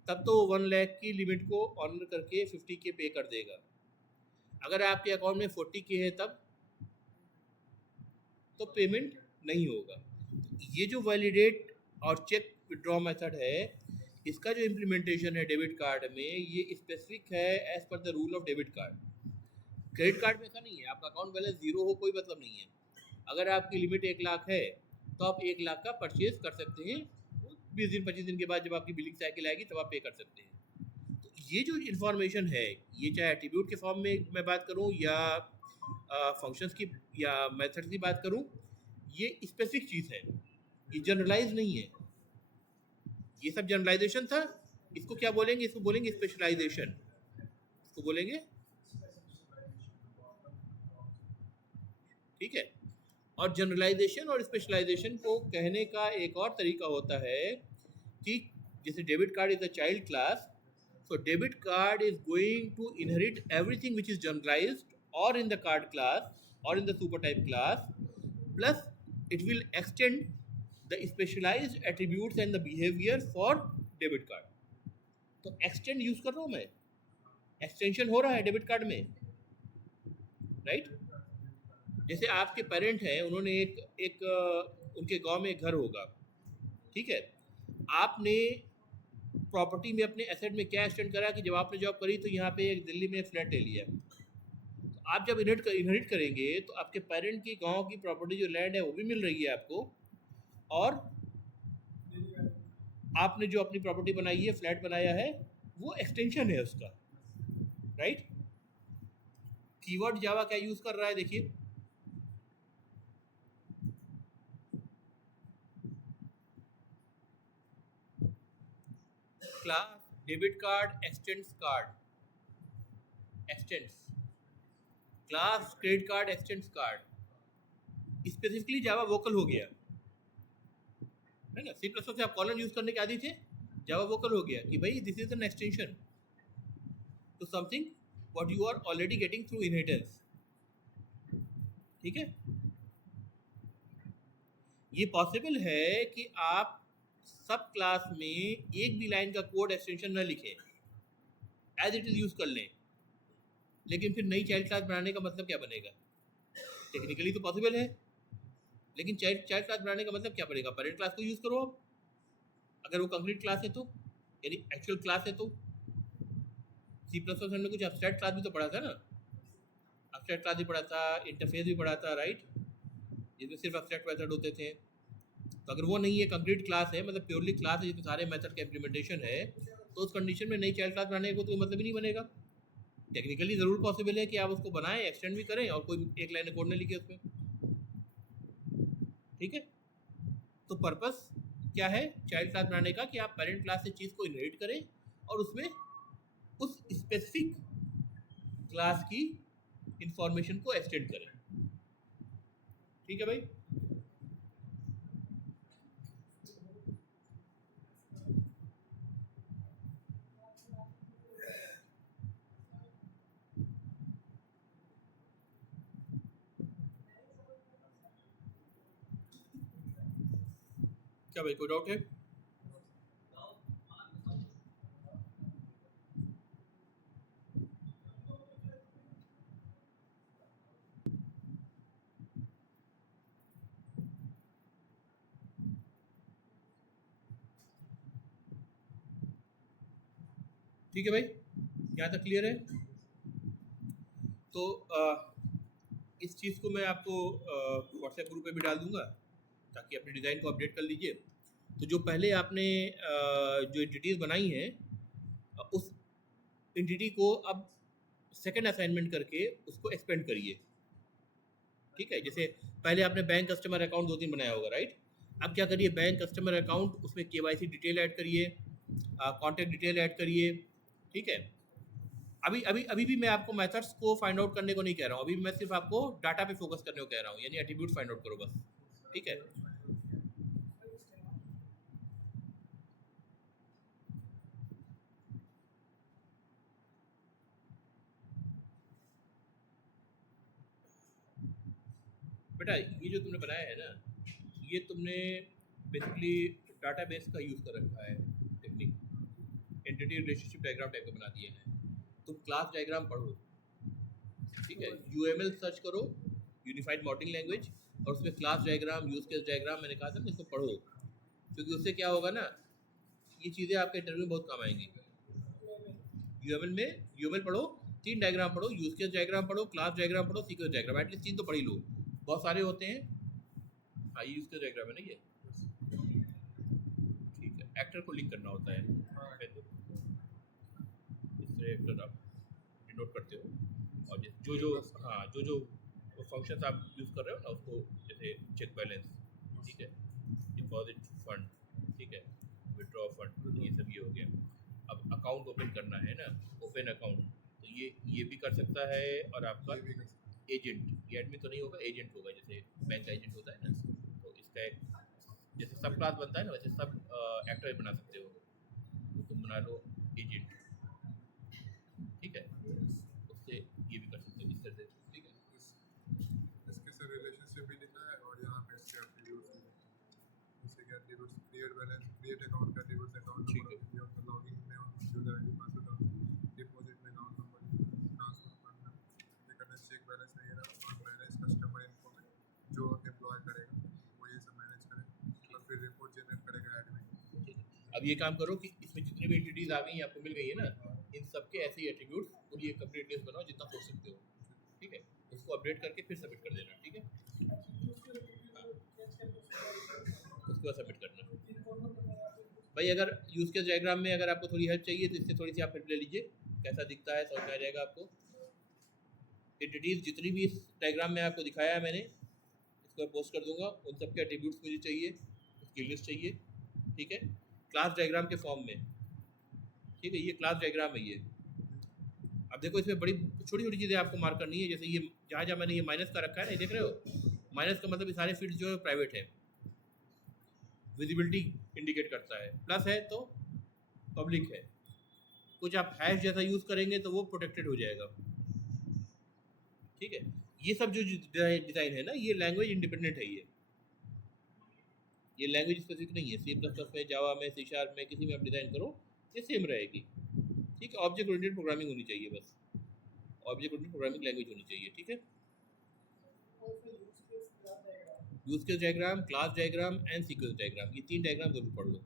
तब तो 1 लाख की लिमिट को ऑनर करके 50K पे कर देगा। अगर आपके अकाउंट में 40K है तब तो पेमेंट नहीं होगा। ये जो वैलिडेट और चेक विड्रॉ मेथड है, इसका जो इम्प्लीमेंटेशन है डेबिट कार्ड में, ये स्पेसिफिक है एज पर the rule of debit card. Credit card में ऐसा नहीं है, आपका अकाउंट बैलेंस जीरो हो कोई मतलब नहीं है। अगर आपकी लिमिट 1 लाख है तो आप 1 लाख का परचेज कर सकते हैं, 20 दिन 25 दिन के बाद जब आपकी बिलिंग साइकिल आएगी तब आप पे कर सकते हैं। तो ये जो इन्फॉर्मेशन है, ये चाहे एट्रीब्यूट के फॉर्म में मैं बात करूँ या फंक्शंस की या मेथड्स की बात करूँ, ये स्पेसिफिक चीज़ है, ये जनरलाइज नहीं है। ये सब जनरलाइजेशन था, इसको क्या बोलेंगे? इसको बोलेंगे स्पेशलाइजेशन, इसको बोलेंगे, ठीक है। और जनरलाइजेशन और स्पेशलाइजेशन को कहने का एक और तरीका होता है कि जैसे debit card is a child class, so debit card is going to inherit everything which is generalized or in the card class or in the super type class, plus it will extend the specialized attributes and the behavior for debit card. तो extend use कर रहा हूँ मैं, extension हो रहा है debit card में, right. जैसे आपके पेरेंट हैं, उन्होंने एक उनके गांव में एक घर होगा, ठीक है। आपने प्रॉपर्टी में अपने एसेट में क्या एक्सटेंड करा कि जब आपने जॉब करी तो यहाँ पे एक दिल्ली में एक फ्लैट ले लिया। तो आप जब इनहेरिट करेंगे तो आपके पेरेंट की गांव की प्रॉपर्टी जो लैंड है वो भी मिल रही है आपको, और आपने जो अपनी प्रॉपर्टी बनाई है, फ्लैट बनाया है, वो एक्सटेंशन है उसका, राइट। कीवर्ड जावा क्या यूज कर रहा है, देखिए, class debit card extends card, extends class credit card extends card, specifically Java vocal हो गया है ना। सी प्लस से आप कॉलन यूज करने के आदी थे, जावा वोकल हो गया कि भाई this is an extension to something what you are already getting through inheritance, ठीक है। ये पॉसिबल है कि आप सब क्लास में एक भी लाइन का कोड एक्सटेंशन न लिखें, एज इट इज यूज कर लें, लेकिन फिर नई चाइल्ड क्लास बनाने का मतलब क्या बनेगा? टेक्निकली तो पॉसिबल है, लेकिन चाइल्ड क्लास बनाने का मतलब क्या पड़ेगा? पेरेंट क्लास को यूज करो आप, अगर वो कंक्रीट क्लास है तो, यानी एक्चुअल क्लास है तो। सी प्लस प्लस हमने कुछ एब्स्ट्रैक्ट क्लास भी तो पढ़ा था ना, एब्स्ट्रैक्ट क्लास भी पढ़ा था, इंटरफेस भी पढ़ा था, राइट, जिसमें सिर्फ एब्स्ट्रैक्ट मेथड होते थे। तो अगर वो नहीं है, कंक्रीट क्लास है, मतलब प्योरली क्लास है जिसमें सारे मेथड का इम्प्लीमेंटेशन है, तो उस कंडीशन में नई चाइल्ड क्लास बनाने का तो कोई मतलब ही नहीं बनेगा। टेक्निकली ज़रूर पॉसिबल है कि आप उसको बनाएं, एक्सटेंड भी करें और कोई एक लाइन कोड न लिखे उसमें, ठीक है। तो पर्पस क्या है चाइल्ड क्लास बनाने का? कि आप पेरेंट क्लास से चीज़ को इनहेरिट करें और उसमें उस स्पेसिफिक क्लास की इंफॉर्मेशन को एक्सटेंड करें, ठीक है भाई। क्या भाई, कोई डाउट है? ठीक है भाई, यहाँ तक क्लियर है। तो इस चीज़ को मैं आपको व्हाट्सएप ग्रुप पे भी डाल दूंगा ताकि अपने डिज़ाइन को अपडेट कर लीजिए। तो जो पहले आपने जो एंटिटीज़ बनाई हैं, उस एंटिटी को अब सेकंड असाइनमेंट करके उसको एक्सपेंड करिए, ठीक है। जैसे पहले आपने बैंक कस्टमर अकाउंट 2-3 बनाया होगा, राइट। अब क्या करिए, बैंक कस्टमर अकाउंट, उसमें केवाईसी डिटेल ऐड करिए, कॉन्टैक्ट डिटेल ऐड करिए, ठीक है। अभी भी मैं आपको मेथड्स को फाइंड आउट करने को नहीं कह रहा हूँ, अभी मैं सिर्फ आपको डाटा पे फोकस करने को कह रहा हूँ, यानी एट्रीब्यूट फाइंड आउट करो बस, ठीक है। बेटा ये जो तुमने बनाया है ना, ये तुमने बेसिकली डाटाबेस का यूज़ कर रखा है technique, entity relationship diagram type का बना दिए हैं। तुम क्लास डायग्राम पढ़ो, ठीक है, यूएमएल सर्च करो, यूनिफाइड मॉडलिंग लैंग्वेज, और उसमें class diagram, use case diagram मैंने कहा था ना, इसको पढ़ो, क्योंकि उससे क्या होगा ना, ये चीज़ें आपके इंटरव्यू में बहुत काम आएंगी। यूएमएल में यूएमएल पढ़ो, 3 डायग्राम पढ़ो, यूज केस डायग्राम पढ़ो, क्लास डायग्राम पढ़ो, सीक्वेंस डायग्राम, एटलीस्ट 3 तो पढ़ ही लो, बहुत सारे होते हैं। हाँ, यूज केस डायग्राम है ना ये, ठीक है, एक्टर को लिंक करना होता है, इस तरह एक्टर आप डिनोट करते हो, और जो जो हाँ जो जो फंक्शंस आप यूज़ कर रहे हो ना, उसको जैसे चेक बैलेंस, ठीक है, डिपॉजिट फंड, ठीक है, विड्रॉ फंड, ये सब ये हो गया। अब अकाउंट ओपन करना है ना, ओपन अकाउंट, तो ये भी कर सकता है, और आपका एजेंट, ये एडमिन तो नहीं होगा, एजेंट होगा, जैसे बैंक का एजेंट होता है ना, तो इसका एक जैसे सब क्लास बनता है ना, वैसे सब एक्टर बना सकते हो, तो तुम बना लो एजेंट, ठीक है, उससे ये भी कर सकते हो इस तरह से, ठीक है। इसके से रिलेशनशिप भी लिखा है, और यहाँ पे इसके एट्रीब्यूट्स भी लिखे हैं, जैसे कि attributes create balance, create account का एट्रीब्यूट्स अकाउंट ठीक नंबर, है, ऑफ लॉगिन में यूजर आईडी पासवर्ड, डिपॉजिट में अकाउंट नंबर, ट्रांसफर फंड में, ये करना चेक बैलेंस में, ये रहा, और मैनेज कस्टमर इन्फो में जो एम्प्लॉय करेगा वो ये सब मैनेज करेगा, और फिर रिपोर्ट जनरेट करेगा एडमिन। ठीक है। अब ये काम करो कि इसमें जितने भी एंटिटीज आ गई हैं, आपको मिल गई है ना, इन सबके ऐसे ही एट्रीब्यूट्स, और ये कंप्लीट लिस्ट बनाओ जितना सोच सकते हो, ठीक है, उसको अपडेट करके फिर सबमिट कर देना, ठीक है, उसके बाद सबमिट करना। भाई अगर यूज केस डायग्राम में अगर आपको थोड़ी हेल्प चाहिए तो इससे थोड़ी सी आप हेल्प ले लीजिए, कैसा दिखता है समझ में आ जाएगा आपको। एंटिटीज जितनी भी इस डायग्राम में आपको दिखाया है मैंने, इसको पोस्ट कर दूंगा, उन सब के एट्रीब्यूट्स मुझे चाहिए, उसकी लिस्ट चाहिए, ठीक है, क्लास डायग्राम के फॉर्म में, ठीक है, ये क्लास डायग्राम है ये। अब देखो इसमें बड़ी छोटी छोटी चीज़ें आपको मार्क करनी है, जैसे ये जहाँ जहाँ मैंने ये माइनस का रखा है ना, ये देख रहे हो, माइनस का मतलब ये सारे फील्ड जो है प्राइवेट है, विजिबिलिटी इंडिकेट करता है, प्लस है तो पब्लिक है, कुछ आप हैश जैसा यूज़ करेंगे तो वो प्रोटेक्टेड हो जाएगा, ठीक है। ये सब जो डिज़ाइन है ना, ये लैंग्वेज इंडिपेंडेंट है, ये लैंग्वेज स्पेसिफिक नहीं है, सी प्लस प्लस में, जावा में, सी शार्प में, किसी में आप डिज़ाइन करो ये सेम रहेगी, ठीक है। ऑब्जेक्ट ओरिएंटेड प्रोग्रामिंग होनी चाहिए बस, ऑब्जेक्ट ओरिएंटेड प्रोग्रामिंग लैंग्वेज होनी चाहिए, ठीक है। Use case diagram, class diagram and sequence diagram, ये 3 डायग्राम जरूर पढ़ लो,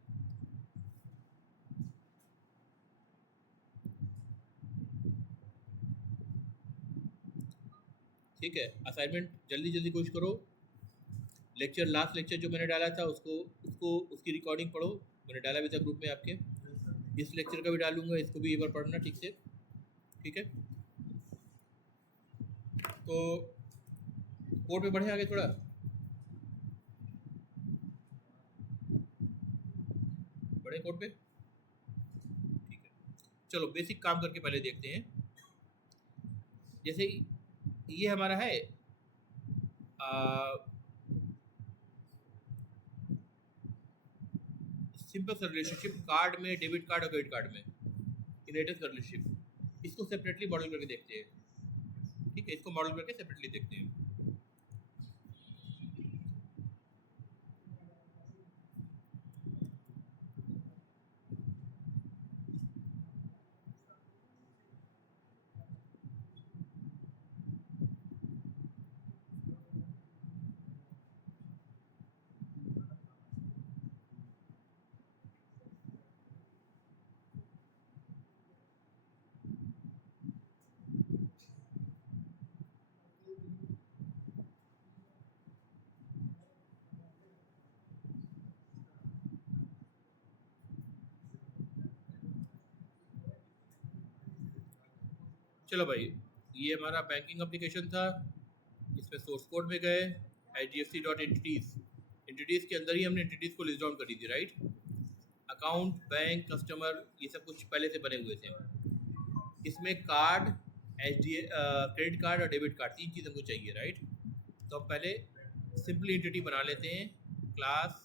ठीक है। असाइनमेंट जल्दी जल्दी कोशिश करो, लेक्चर लास्ट लेक्चर जो मैंने डाला था उसको उसको उसकी रिकॉर्डिंग पढ़ो, मैंने डाला भी था ग्रुप में आपके, इस लेक्चर का भी डालूंगा, इसको भी एक बार पढ़ना ठीक से, ठीक है। तो कोड पे बढ़े आगे थोड़ा, बढ़े कोड पे, ठीक है। चलो बेसिक काम करके पहले देखते हैं, जैसे ये हमारा है सिंपल सा रिलेशनशिप, कार्ड में, डेबिट कार्ड और क्रेडिट कार्ड में इनहेरिटेंस का रिलेशनशिप, इसको सेपरेटली मॉडल करके देखते हैं, ठीक है, इसको मॉडल करके सेपरेटली देखते हैं। चलो भाई, ये हमारा बैंकिंग एप्लीकेशन था, इसमें सोर्स कोड में गए, HDFC.entities, एंटिटीज़ के अंदर ही हमने एंटिटीज़ को लिस्ट डाउन करी थी, राइट, अकाउंट, बैंक, कस्टमर, ये सब कुछ पहले से बने हुए थे। इसमें कार्ड, क्रेडिट कार्ड और डेबिट कार्ड, 3 चीज़ हमको चाहिए, राइट। तो हम पहले सिंपली एंटिटी बना लेते हैं, क्लास,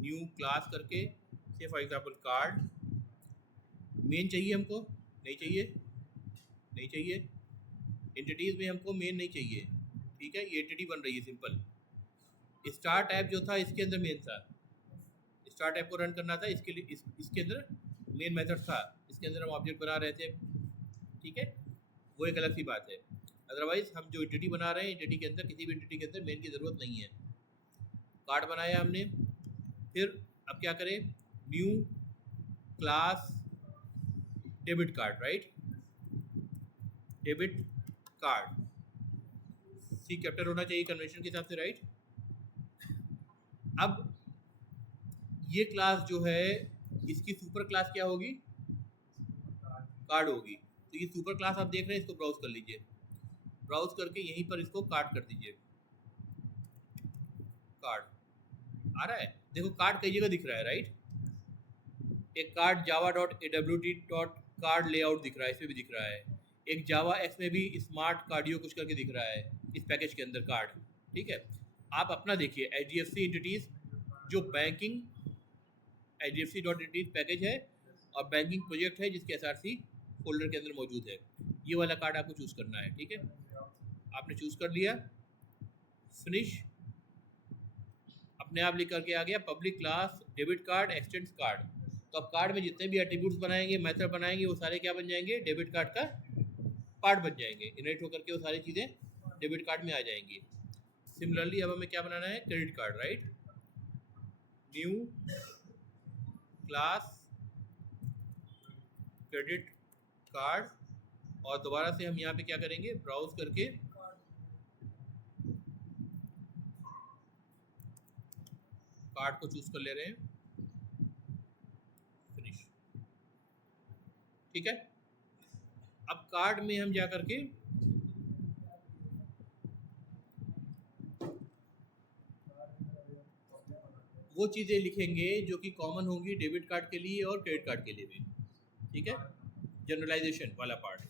न्यू क्लास करके, से फॉर एग्जांपल कार्ड, मेन चाहिए हमको, नहीं चाहिए, नहीं चाहिए, एंटिटीज़ में हमको मेन नहीं चाहिए, ठीक है, ये एंटिटी बन रही है सिंपल। स्टार्ट ऐप जो था इसके अंदर मेन था, स्टार्ट ऐप को रन करना था, इसके लिए इसके अंदर मेन मेथड था, इसके अंदर हम ऑब्जेक्ट बना रहे थे, ठीक है, वो एक अलग सी बात है। अदरवाइज हम जो एंटिटी बना रहे हैं, एंटिटी के अंदर किसी भी एंटिटी के अंदर मेन की ज़रूरत नहीं है। कार्ड बनाया हमने, फिर अब क्या करें, new class debit card, right, debit card, C capital होना चाहिए कन्वेंशन के हिसाब से, राइट। अब ये क्लास जो है इसकी सुपर क्लास क्या होगी, कार्ड होगी। तो ये सुपर क्लास आप देख रहे हैं, इसको ब्राउज कर लीजिए, ब्राउज करके यहीं पर इसको कार्ड कर दीजिए, कार्ड आ रहा है, देखो कार्ड कई जगह दिख रहा है, राइट। एक कार्ड java.awt.card लेआउट दिख रहा है, इसमें भी दिख रहा है। एक जावा एक्स में भी स्मार्ट कार्डियो कुछ करके दिख रहा है इस पैकेज के अंदर कार्ड, ठीक है। आप अपना देखिए, HDFC एंटिटीज जो बैंकिंग HDFC.entities पैकेज है और बैंकिंग प्रोजेक्ट है जिसके SRC फोल्डर के अंदर मौजूद है, ये वाला कार्ड आपको चूज़ करना है, ठीक है। आपने चूज़ कर लिया, फिनिश, अपने आप लिख करके आ गया public class debit card extends card. तो अब कार्ड में जितने भी एट्रीब्यूट्स बनाएंगे, मेथड बनाएंगे, वो सारे क्या बन जाएंगे, डेबिट कार्ड का पार्ट बन जाएंगे, इनहेरिट होकर के वो सारी चीज़ें डेबिट कार्ड में आ जाएंगी। सिमिलरली अब हमें क्या बनाना है, credit card, right, new class credit card, और दोबारा से हम यहाँ पे क्या करेंगे, ब्राउज करके कार्ड को चूज कर ले रहे हैं, फिनिश, ठीक है। अब कार्ड में हम जा करके वो चीज़ें लिखेंगे जो कि कॉमन होंगी डेबिट कार्ड के लिए और क्रेडिट कार्ड के लिए भी, ठीक है, जनरलाइजेशन वाला पार्ट।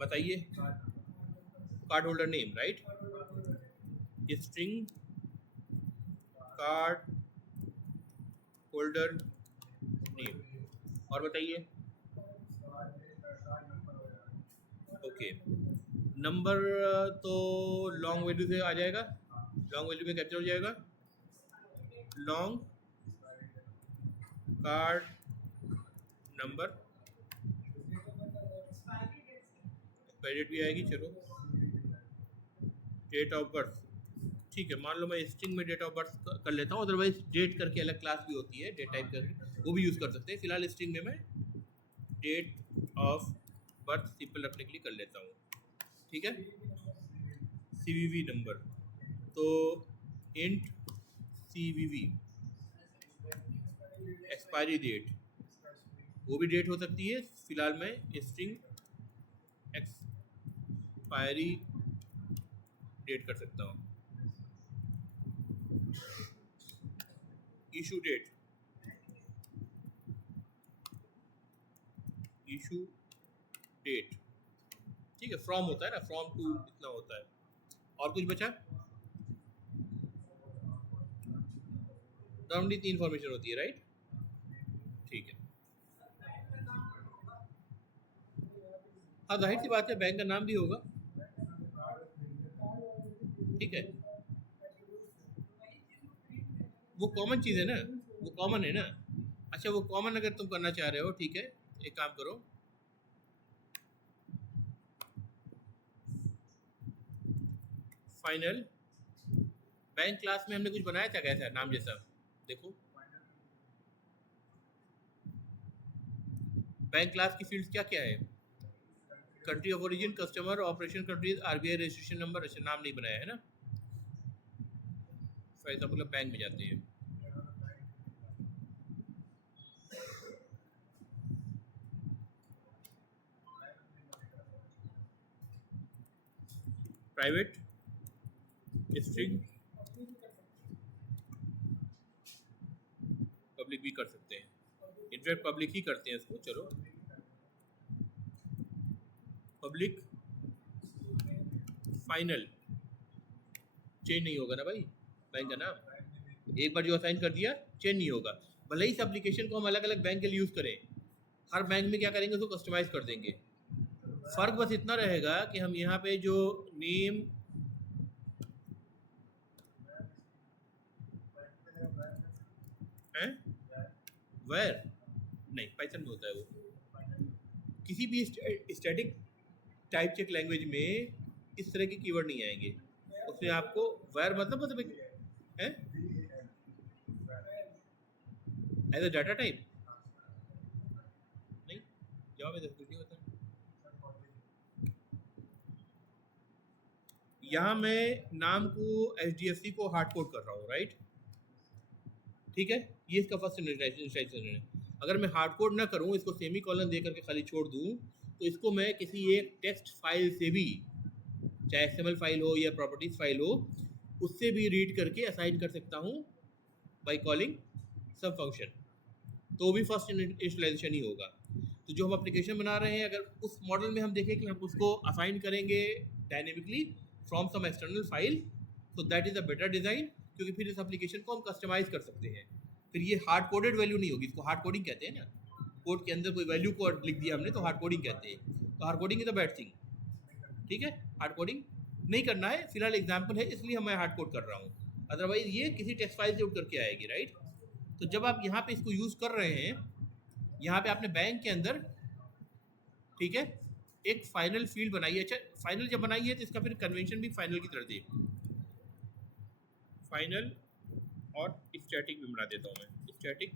बताइए, card holder name, right, string card holder name, और बताइए, ओके, नंबर तो लॉन्ग वैल्यू से आ जाएगा, लॉन्ग वैल्यू में कैप्चर हो जाएगा, लॉन्ग कार्ड नंबर, क्रेडिट भी आएगी, चलो, डेट ऑफ बर्थ, ठीक है, मान लो मैं स्ट्रिंग में डेट ऑफ बर्थ कर लेता हूँ, अदरवाइज डेट करके अलग क्लास भी होती है, डेट टाइप करके वो भी यूज़ कर सकते हैं। फिलहाल स्ट्रिंग में मैं डेट ऑफ बर्थ सिंपल रखने के लिए कर लेता हूँ, ठीक है। CVV नंबर, तो इंट CVV, एक्सपायरी डेट, वो भी डेट हो सकती है, फिलहाल मैं स्ट्रिंग एक्सपायरी डेट कर सकता हूँ। इशू डेट, इशू डेट, ठीक है, फ्रॉम होता है ना, फ्रॉम टू इतना होता है। और कुछ बचा, नॉर्मली 3 इन्फॉर्मेशन होती है, राइट, ठीक है। हाँ, जाहिर सी बात है बैंक का नाम भी होगा, ठीक है, वो कॉमन चीज़ है ना, वो कॉमन है ना। अच्छा, वो कॉमन अगर तुम करना चाह रहे हो, ठीक है, एक काम करो, फाइनल बैंक क्लास में हमने कुछ बनाया था कैसा नाम जैसा, देखो, बैंक क्लास की फील्ड्स क्या क्या है, country of origin, customer, operation countries, RBI registration number, अच्छा नाम नहीं बनाया है ना, फॉर एग्जाम्पल बैंक में जाते हैं, प्राइवेट स्ट्रिंग, पब्लिक भी कर सकते हैं, इनफैक्ट पब्लिक ही करते हैं इसको, चलो पब्लिक फाइनल, चेंज नहीं होगा ना भाई बैंक का नाम, एक बार जो असाइन कर दिया चेंज नहीं होगा। भले ही इस एप्लीकेशन को हम अलग अलग बैंक के लिए यूज़ करें, हर बैंक में क्या करेंगे उसको कस्टमाइज कर देंगे। फ़र्क बस इतना रहेगा कि हम यहाँ पे जो नेम हैं वेयर नहीं, पाइथन में होता है वो। किसी भी स्टैटिक टाइप चेक लैंग्वेज में इस तरह के कीवर्ड नहीं आएंगे, उसमें आपको वेयर मतलब है एज अ डाटा टाइप नहीं, जवाब है कुछ नहीं होता। यहाँ मैं नाम को HDFC को हार्ड कोड कर रहा हूँ, राइट, ठीक है, ये इसका फर्स्ट इनिशियलाइजेशन है। अगर मैं हार्ड कोड ना करूँ, इसको सेमी कॉलन दे करके खाली छोड़ दूँ, तो इसको मैं किसी एक टेक्स्ट फाइल से भी, चाहे XML फाइल हो या प्रॉपर्टीज फाइल हो, उससे भी रीड करके असाइन कर सकता हूँ बाय कॉलिंग सब फंक्शन, तो भी फर्स्ट इनिशियलाइजेशन ही होगा। तो जो हम एप्लीकेशन बना रहे हैं, अगर उस मॉडल में हम देखें कि हम उसको असाइन करेंगे dynamically from some external file, तो that is a better design, क्योंकि फिर इस एप्लीकेशन को हम कस्टमाइज कर सकते हैं। फिर ये हार्ड कोडेड वैल्यू नहीं होगी, इसको हार्ड कोडिंग कहते हैं ना, कोड के अंदर कोई वैल्यू को लिख दिया हमने तो हार्ड कोडिंग कहते हैं। तो hard coding is a bad thing, ठीक है, हार्ड कोडिंग नहीं करना है, फिलहाल एग्जाम्पल है इसलिए मैं हार्ड कोड कर रहा हूँ, अदरवाइज ये किसी टेक्स्ट फाइल से उठ करके आएगी, राइट। तो जब आप यहाँ पे इसको यूज़ कर रहे हैं, यहाँ पे आपने बैंक के अंदर, ठीक है, एक फाइनल फील्ड बनाई है। अच्छा, फाइनल जब बनाई है तो इसका फिर कन्वेंशन भी फाइनल की तरह दे, फाइनल और स्टैटिक भी बना देता हूँ मैं, static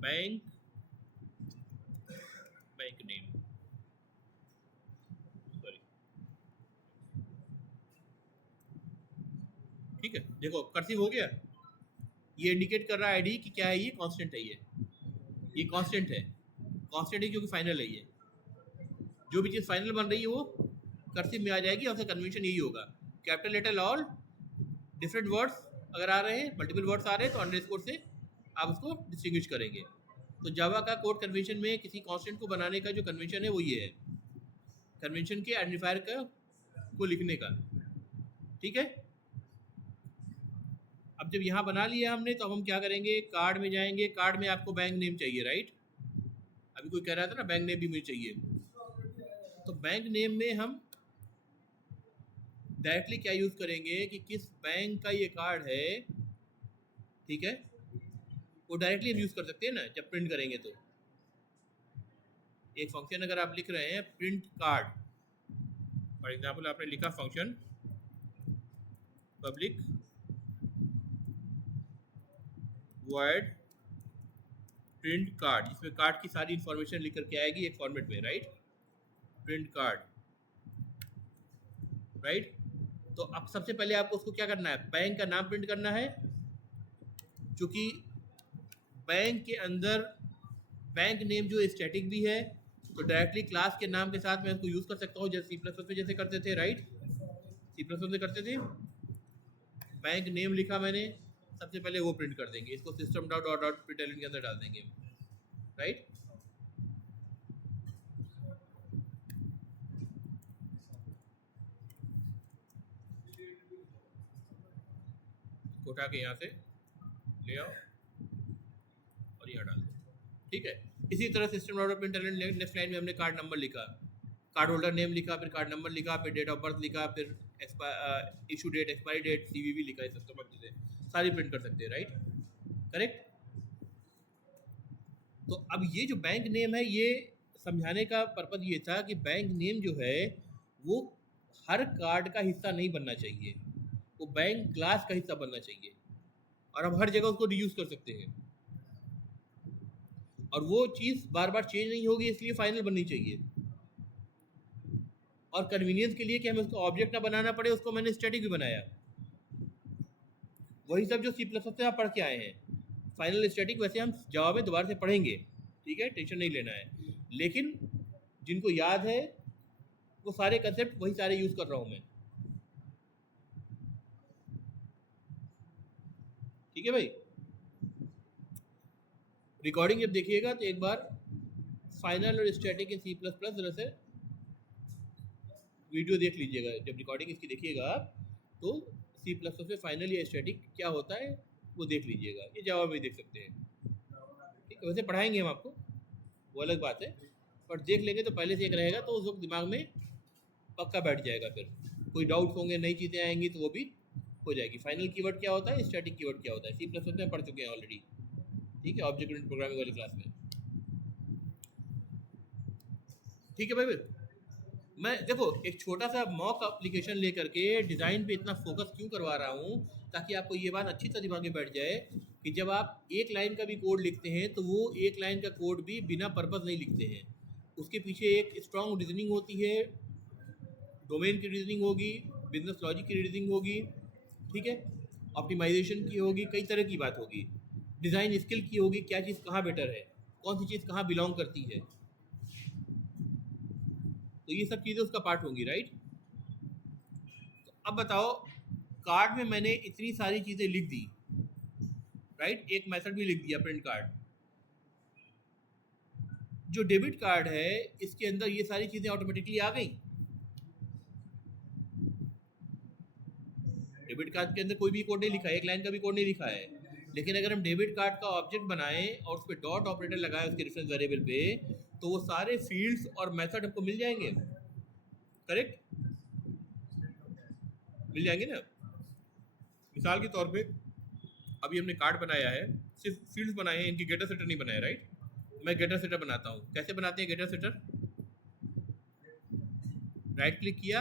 bank, bank name, sorry, ठीक है, देखो कर्सिव हो गया, ये इंडिकेट कर रहा है आईडी कि क्या है, ये कांस्टेंट है, ये कांस्टेंट है, कांस्टेंट है क्योंकि फाइनल है, ये जो भी चीज़ फाइनल बन रही है वो कर्सिव में आ जाएगी, और उसका कन्वेंशन यही होगा, capital letter all, different words अगर आ रहे हैं, मल्टीपल वर्ड्स आ रहे हैं तो अंडरस्कोर से आप उसको डिस्टिंग्विश करेंगे। तो जावा का कोड कन्वेंशन में किसी कांस्टेंट को बनाने का जो कन्वेंशन है वो ये है, कन्वेंशन के आइडेंटिफायर का को लिखने का, ठीक है। अब जब यहाँ बना लिया हमने, तो अब हम क्या करेंगे, कार्ड में जाएंगे, कार्ड में आपको बैंक नेम चाहिए, राइट, अभी कोई कह रहा था ना बैंक नेम भी मुझे चाहिए, तो बैंक नेम में हम डायरेक्टली क्या यूज़ करेंगे कि किस बैंक का ये कार्ड है, ठीक है, वो डायरेक्टली हम यूज़ कर सकते हैं ना जब प्रिंट करेंगे। तो एक फंक्शन अगर आप लिख रहे हैं प्रिंट कार्ड, फॉर एग्जांपल आपने लिखा function public void print card, जिसमें कार्ड की सारी इंफॉर्मेशन लिख करके आएगी एक फॉर्मेट में, राइट, प्रिंट कार्ड, राइट। तो अब सबसे पहले आपको उसको क्या करना है, बैंक का नाम प्रिंट करना है, क्योंकि बैंक के अंदर बैंक नेम जो स्टैटिक भी है, तो डायरेक्टली क्लास के नाम के साथ मैं उसको यूज़ कर सकता हूँ, जैसे C++ में जैसे करते थे, राइट, C++ में करते थे, बैंक नेम लिखा मैंने, सबसे पहले वो प्रिंट कर देंगे, इसको system dot dot dot println के अंदर डाल देंगे, राइट। उठा के यहाँ से ले आओ और यहाँ डाल दो, ठीक है। इसी तरह system dot println next line में हमने कार्ड नंबर लिखा, कार्ड होल्डर नेम लिखा, फिर कार्ड नंबर लिखा, फिर डेट ऑफ बर्थ लिखा, फिर issue date, expiry date, CVV लिखा, ये सब तमाम चीज़ें सारी प्रिंट कर सकते हैं, राइट, करेक्ट। तो अब ये जो बैंक नेम है, ये समझाने का पर्पज़ ये था कि बैंक नेम जो है वो हर कार्ड का हिस्सा नहीं बनना चाहिए, वो बैंक क्लास का हिस्सा बनना चाहिए, और हम हर जगह उसको रीयूज़ कर सकते हैं, और वो चीज़ बार बार चेंज नहीं होगी, इसलिए फाइनल बननी चाहिए। और कन्वीनियंस के लिए कि हमें उसको ऑब्जेक्ट ना बनाना पड़े, उसको मैंने स्टैटिक भी बनाया, वही सब जो C++ से आप पढ़ के आए हैं। फाइनल स्टैटिक वैसे हम जावा में दोबारा से पढ़ेंगे, ठीक है, टेंशन नहीं लेना है, लेकिन जिनको याद है वो सारे कंसेप्ट वही सारे यूज़ कर रहा हूँ मैं, ठीक है भाई। रिकॉर्डिंग जब देखिएगा तो एक बार फाइनल और स्टैटिक इन C++ जरा से वीडियो देख लीजिएगा, जब रिकॉर्डिंग इसकी देखिएगा आप, तो C++ में फाइनल या स्टैटिक क्या होता है वो देख लीजिएगा, ये जावा में देख सकते हैं, ठीक है। वैसे पढ़ाएंगे हम आपको, वो अलग बात है, पर देख लेंगे तो पहले से एक रहेगा, तो उस वक्त दिमाग में पक्का बैठ जाएगा, फिर कोई डाउट्स होंगे, नई चीज़ें आएंगी तो वो भी हो जाएगी। फाइनल कीवर्ड क्या होता है, स्टैटिक कीवर्ड क्या होता है, C++ में पढ़ चुके हैं ऑलरेडी, ठीक है, ऑब्जेक्ट ओरिएंटेड प्रोग्रामिंग वाली क्लास में। ठीक है भाई, मैं देखो एक छोटा सा मॉक एप्लीकेशन लेकर के डिज़ाइन पे इतना फोकस क्यों करवा रहा हूँ, ताकि आपको ये बात अच्छी तरह दिमाग में बैठ जाए कि जब आप एक लाइन का भी कोड लिखते हैं तो वो एक लाइन का कोड भी बिना पर्पस नहीं लिखते हैं, उसके पीछे एक स्ट्रॉन्ग रीजनिंग होती है, डोमेन की रीजनिंग होगी, बिजनेस लॉजिक की रीजनिंग होगी, ठीक है, ऑप्टिमाइजेशन की होगी, कई तरह की बात होगी, डिज़ाइन स्किल की होगी, क्या चीज़ कहाँ बेटर है, कौन सी चीज़ कहाँ बिलोंग करती है, तो ये सब चीज़ें उसका पार्ट होंगी, राइट। तो अब बताओ, कार्ड में मैंने इतनी सारी चीज़ें लिख दी, राइट, एक मेथड भी लिख दिया प्रिंट कार्ड। जो डेबिट कार्ड है इसके अंदर ये सारी चीज़ें ऑटोमेटिकली आ गई। डेबिट कार्ड के अंदर कोई भी कोड नहीं लिखा है, एक लाइन का भी कोड नहीं लिखा है, लेकिन अगर हम डेबिट कार्ड का ऑब्जेक्ट बनाएं और उस पर डॉट ऑपरेटर लगाएं उसके रेफरेंस वेरिएबल पे, तो वो सारे फील्ड्स और मेथड हमको मिल जाएंगे, करेक्ट, मिल जाएंगे ना। मिसाल के तौर पे अभी हमने कार्ड बनाया है, सिर्फ फील्ड्स बनाए हैं, इनकी गेटर सेटर नहीं बनाया, राइट। मैं गेटर सेटर बनाता हूँ, कैसे बनाते हैं गेटर सेटर, राइट क्लिक किया,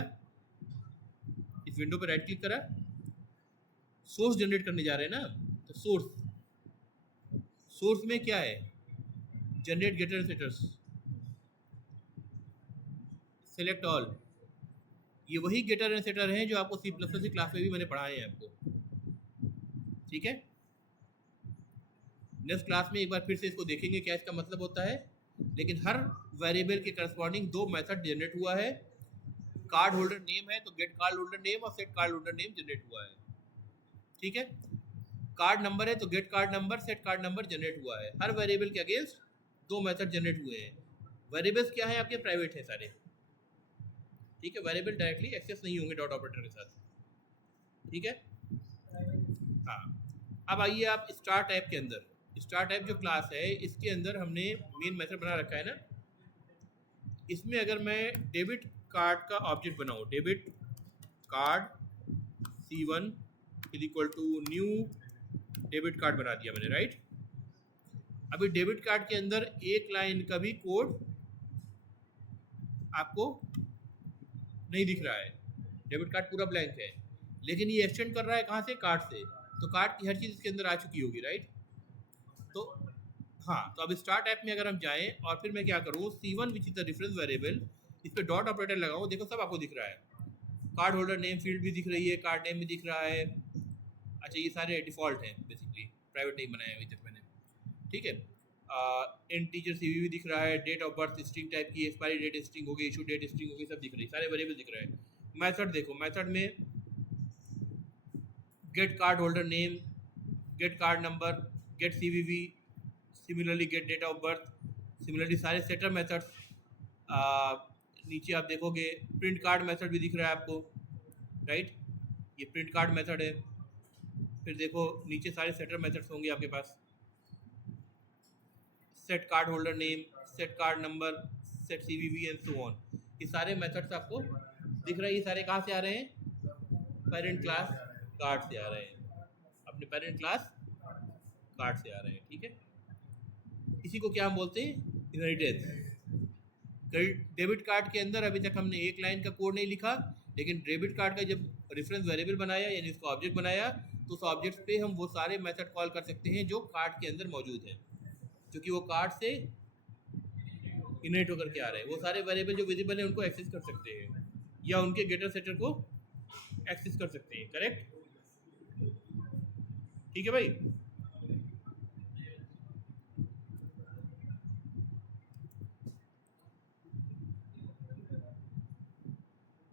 इस विंडो पर राइट क्लिक करा, सोर्स जनरेट करने जा रहे हैं ना, तो सोर्स में क्या है, generate getter setters, select all, ये वही गेटर एंड सेटर हैं जो आपको C++ की क्लास में भी मैंने पढ़ाए हैं आपको, ठीक है। नेक्स्ट क्लास में एक बार फिर से इसको देखेंगे क्या इसका मतलब होता है, लेकिन हर वेरिएबल के करस्पॉन्डिंग दो मेथड जनरेट हुआ है, कार्ड होल्डर नेम है तो गेट कार्ड होल्डर नेम और set card holder name generate हुआ है, ठीक है। कार्ड नंबर है तो get card number, set card number generate हुआ है, हर वेरिएबल के अगेंस्ट दो मेथड जनरेट हुए हैं। वेरिएबल्स क्या है आपके, प्राइवेट है सारे, ठीक है, वेरिएबल डायरेक्टली एक्सेस नहीं होंगे डॉट ऑपरेटर के साथ, ठीक है। हाँ, अब आइए आप स्टार टाइप के अंदर, स्टार टाइप जो क्लास है इसके अंदर हमने मेन मेथड बना रखा है ना, इसमें अगर मैं डेबिट कार्ड का ऑब्जेक्ट बनाऊँ, debit card C1 is equal to new debit card बना दिया मैंने, राइट। अभी डेबिट कार्ड के अंदर एक लाइन का भी कोड आपको नहीं दिख रहा है, डेबिट कार्ड पूरा ब्लैंक है, लेकिन ये एक्सटेंड कर रहा है कहाँ से, कार्ड से, तो कार्ड की हर चीज़ इसके अंदर आ चुकी होगी, राइट। तो हाँ, तो अब स्टार्ट ऐप में अगर हम जाएं और फिर मैं क्या करूँ, C1 which is the reference variable, इस पर डॉट ऑपरेटर लगाऊँ, देखो सब आपको दिख रहा है, कार्ड होल्डर नेम फील्ड भी दिख रही है, कार्ड नेम भी दिख रहा है, अच्छा ये सारे डिफ़ॉल्ट हैं बेसिकली, प्राइवेट नहीं बनाए अभी तक मैंने, ठीक है। इंटीजर CVV दिख रहा है, date of birth string type की, एक्सपायरी डेट स्ट्रिंग होगी, इशू डेट स्ट्रिंग होगी, सब दिख रही है, सारे वेरिएबल दिख रहे हैं। मेथड देखो, मेथड में get card holder name, get card number, get CVV, similarly get date of birth, similarly सारे सेटर मेथड्स, नीचे आप देखोगे प्रिंट कार्ड मेथड भी दिख रहा है आपको, राइट, ये प्रिंट कार्ड मेथड है। फिर देखो नीचे सारे सेटर मेथड्स होंगे आपके पास, set card holder name, set card number, set CVV and so on, ये सारे मेथड्स आपको दिख रहे हैं। ये सारे कहाँ से आ रहे हैं, पेरेंट क्लास कार्ड से आ रहे हैं, अपने पेरेंट क्लास कार्ड से आ रहे हैं, ठीक है। इसी को क्या हम बोलते हैं, इनहेरिटेंस। डेबिट कार्ड के अंदर अभी तक हमने एक लाइन का कोड नहीं लिखा, लेकिन डेबिट कार्ड का जब रेफरेंस वेरिएबल बनाया यानी इसका ऑब्जेक्ट बनाया, तो उस ऑब्जेक्ट पे हम वो सारे मेथड कॉल कर सकते हैं जो कार्ड के अंदर मौजूद है, क्योंकि वो कार्ड से इनहेरिट होकर के आ रहे हैं। वो सारे वेरिएबल जो विजिबल है उनको एक्सेस कर सकते हैं या उनके गेटर सेटर को एक्सेस कर सकते हैं, करेक्ट, ठीक है भाई।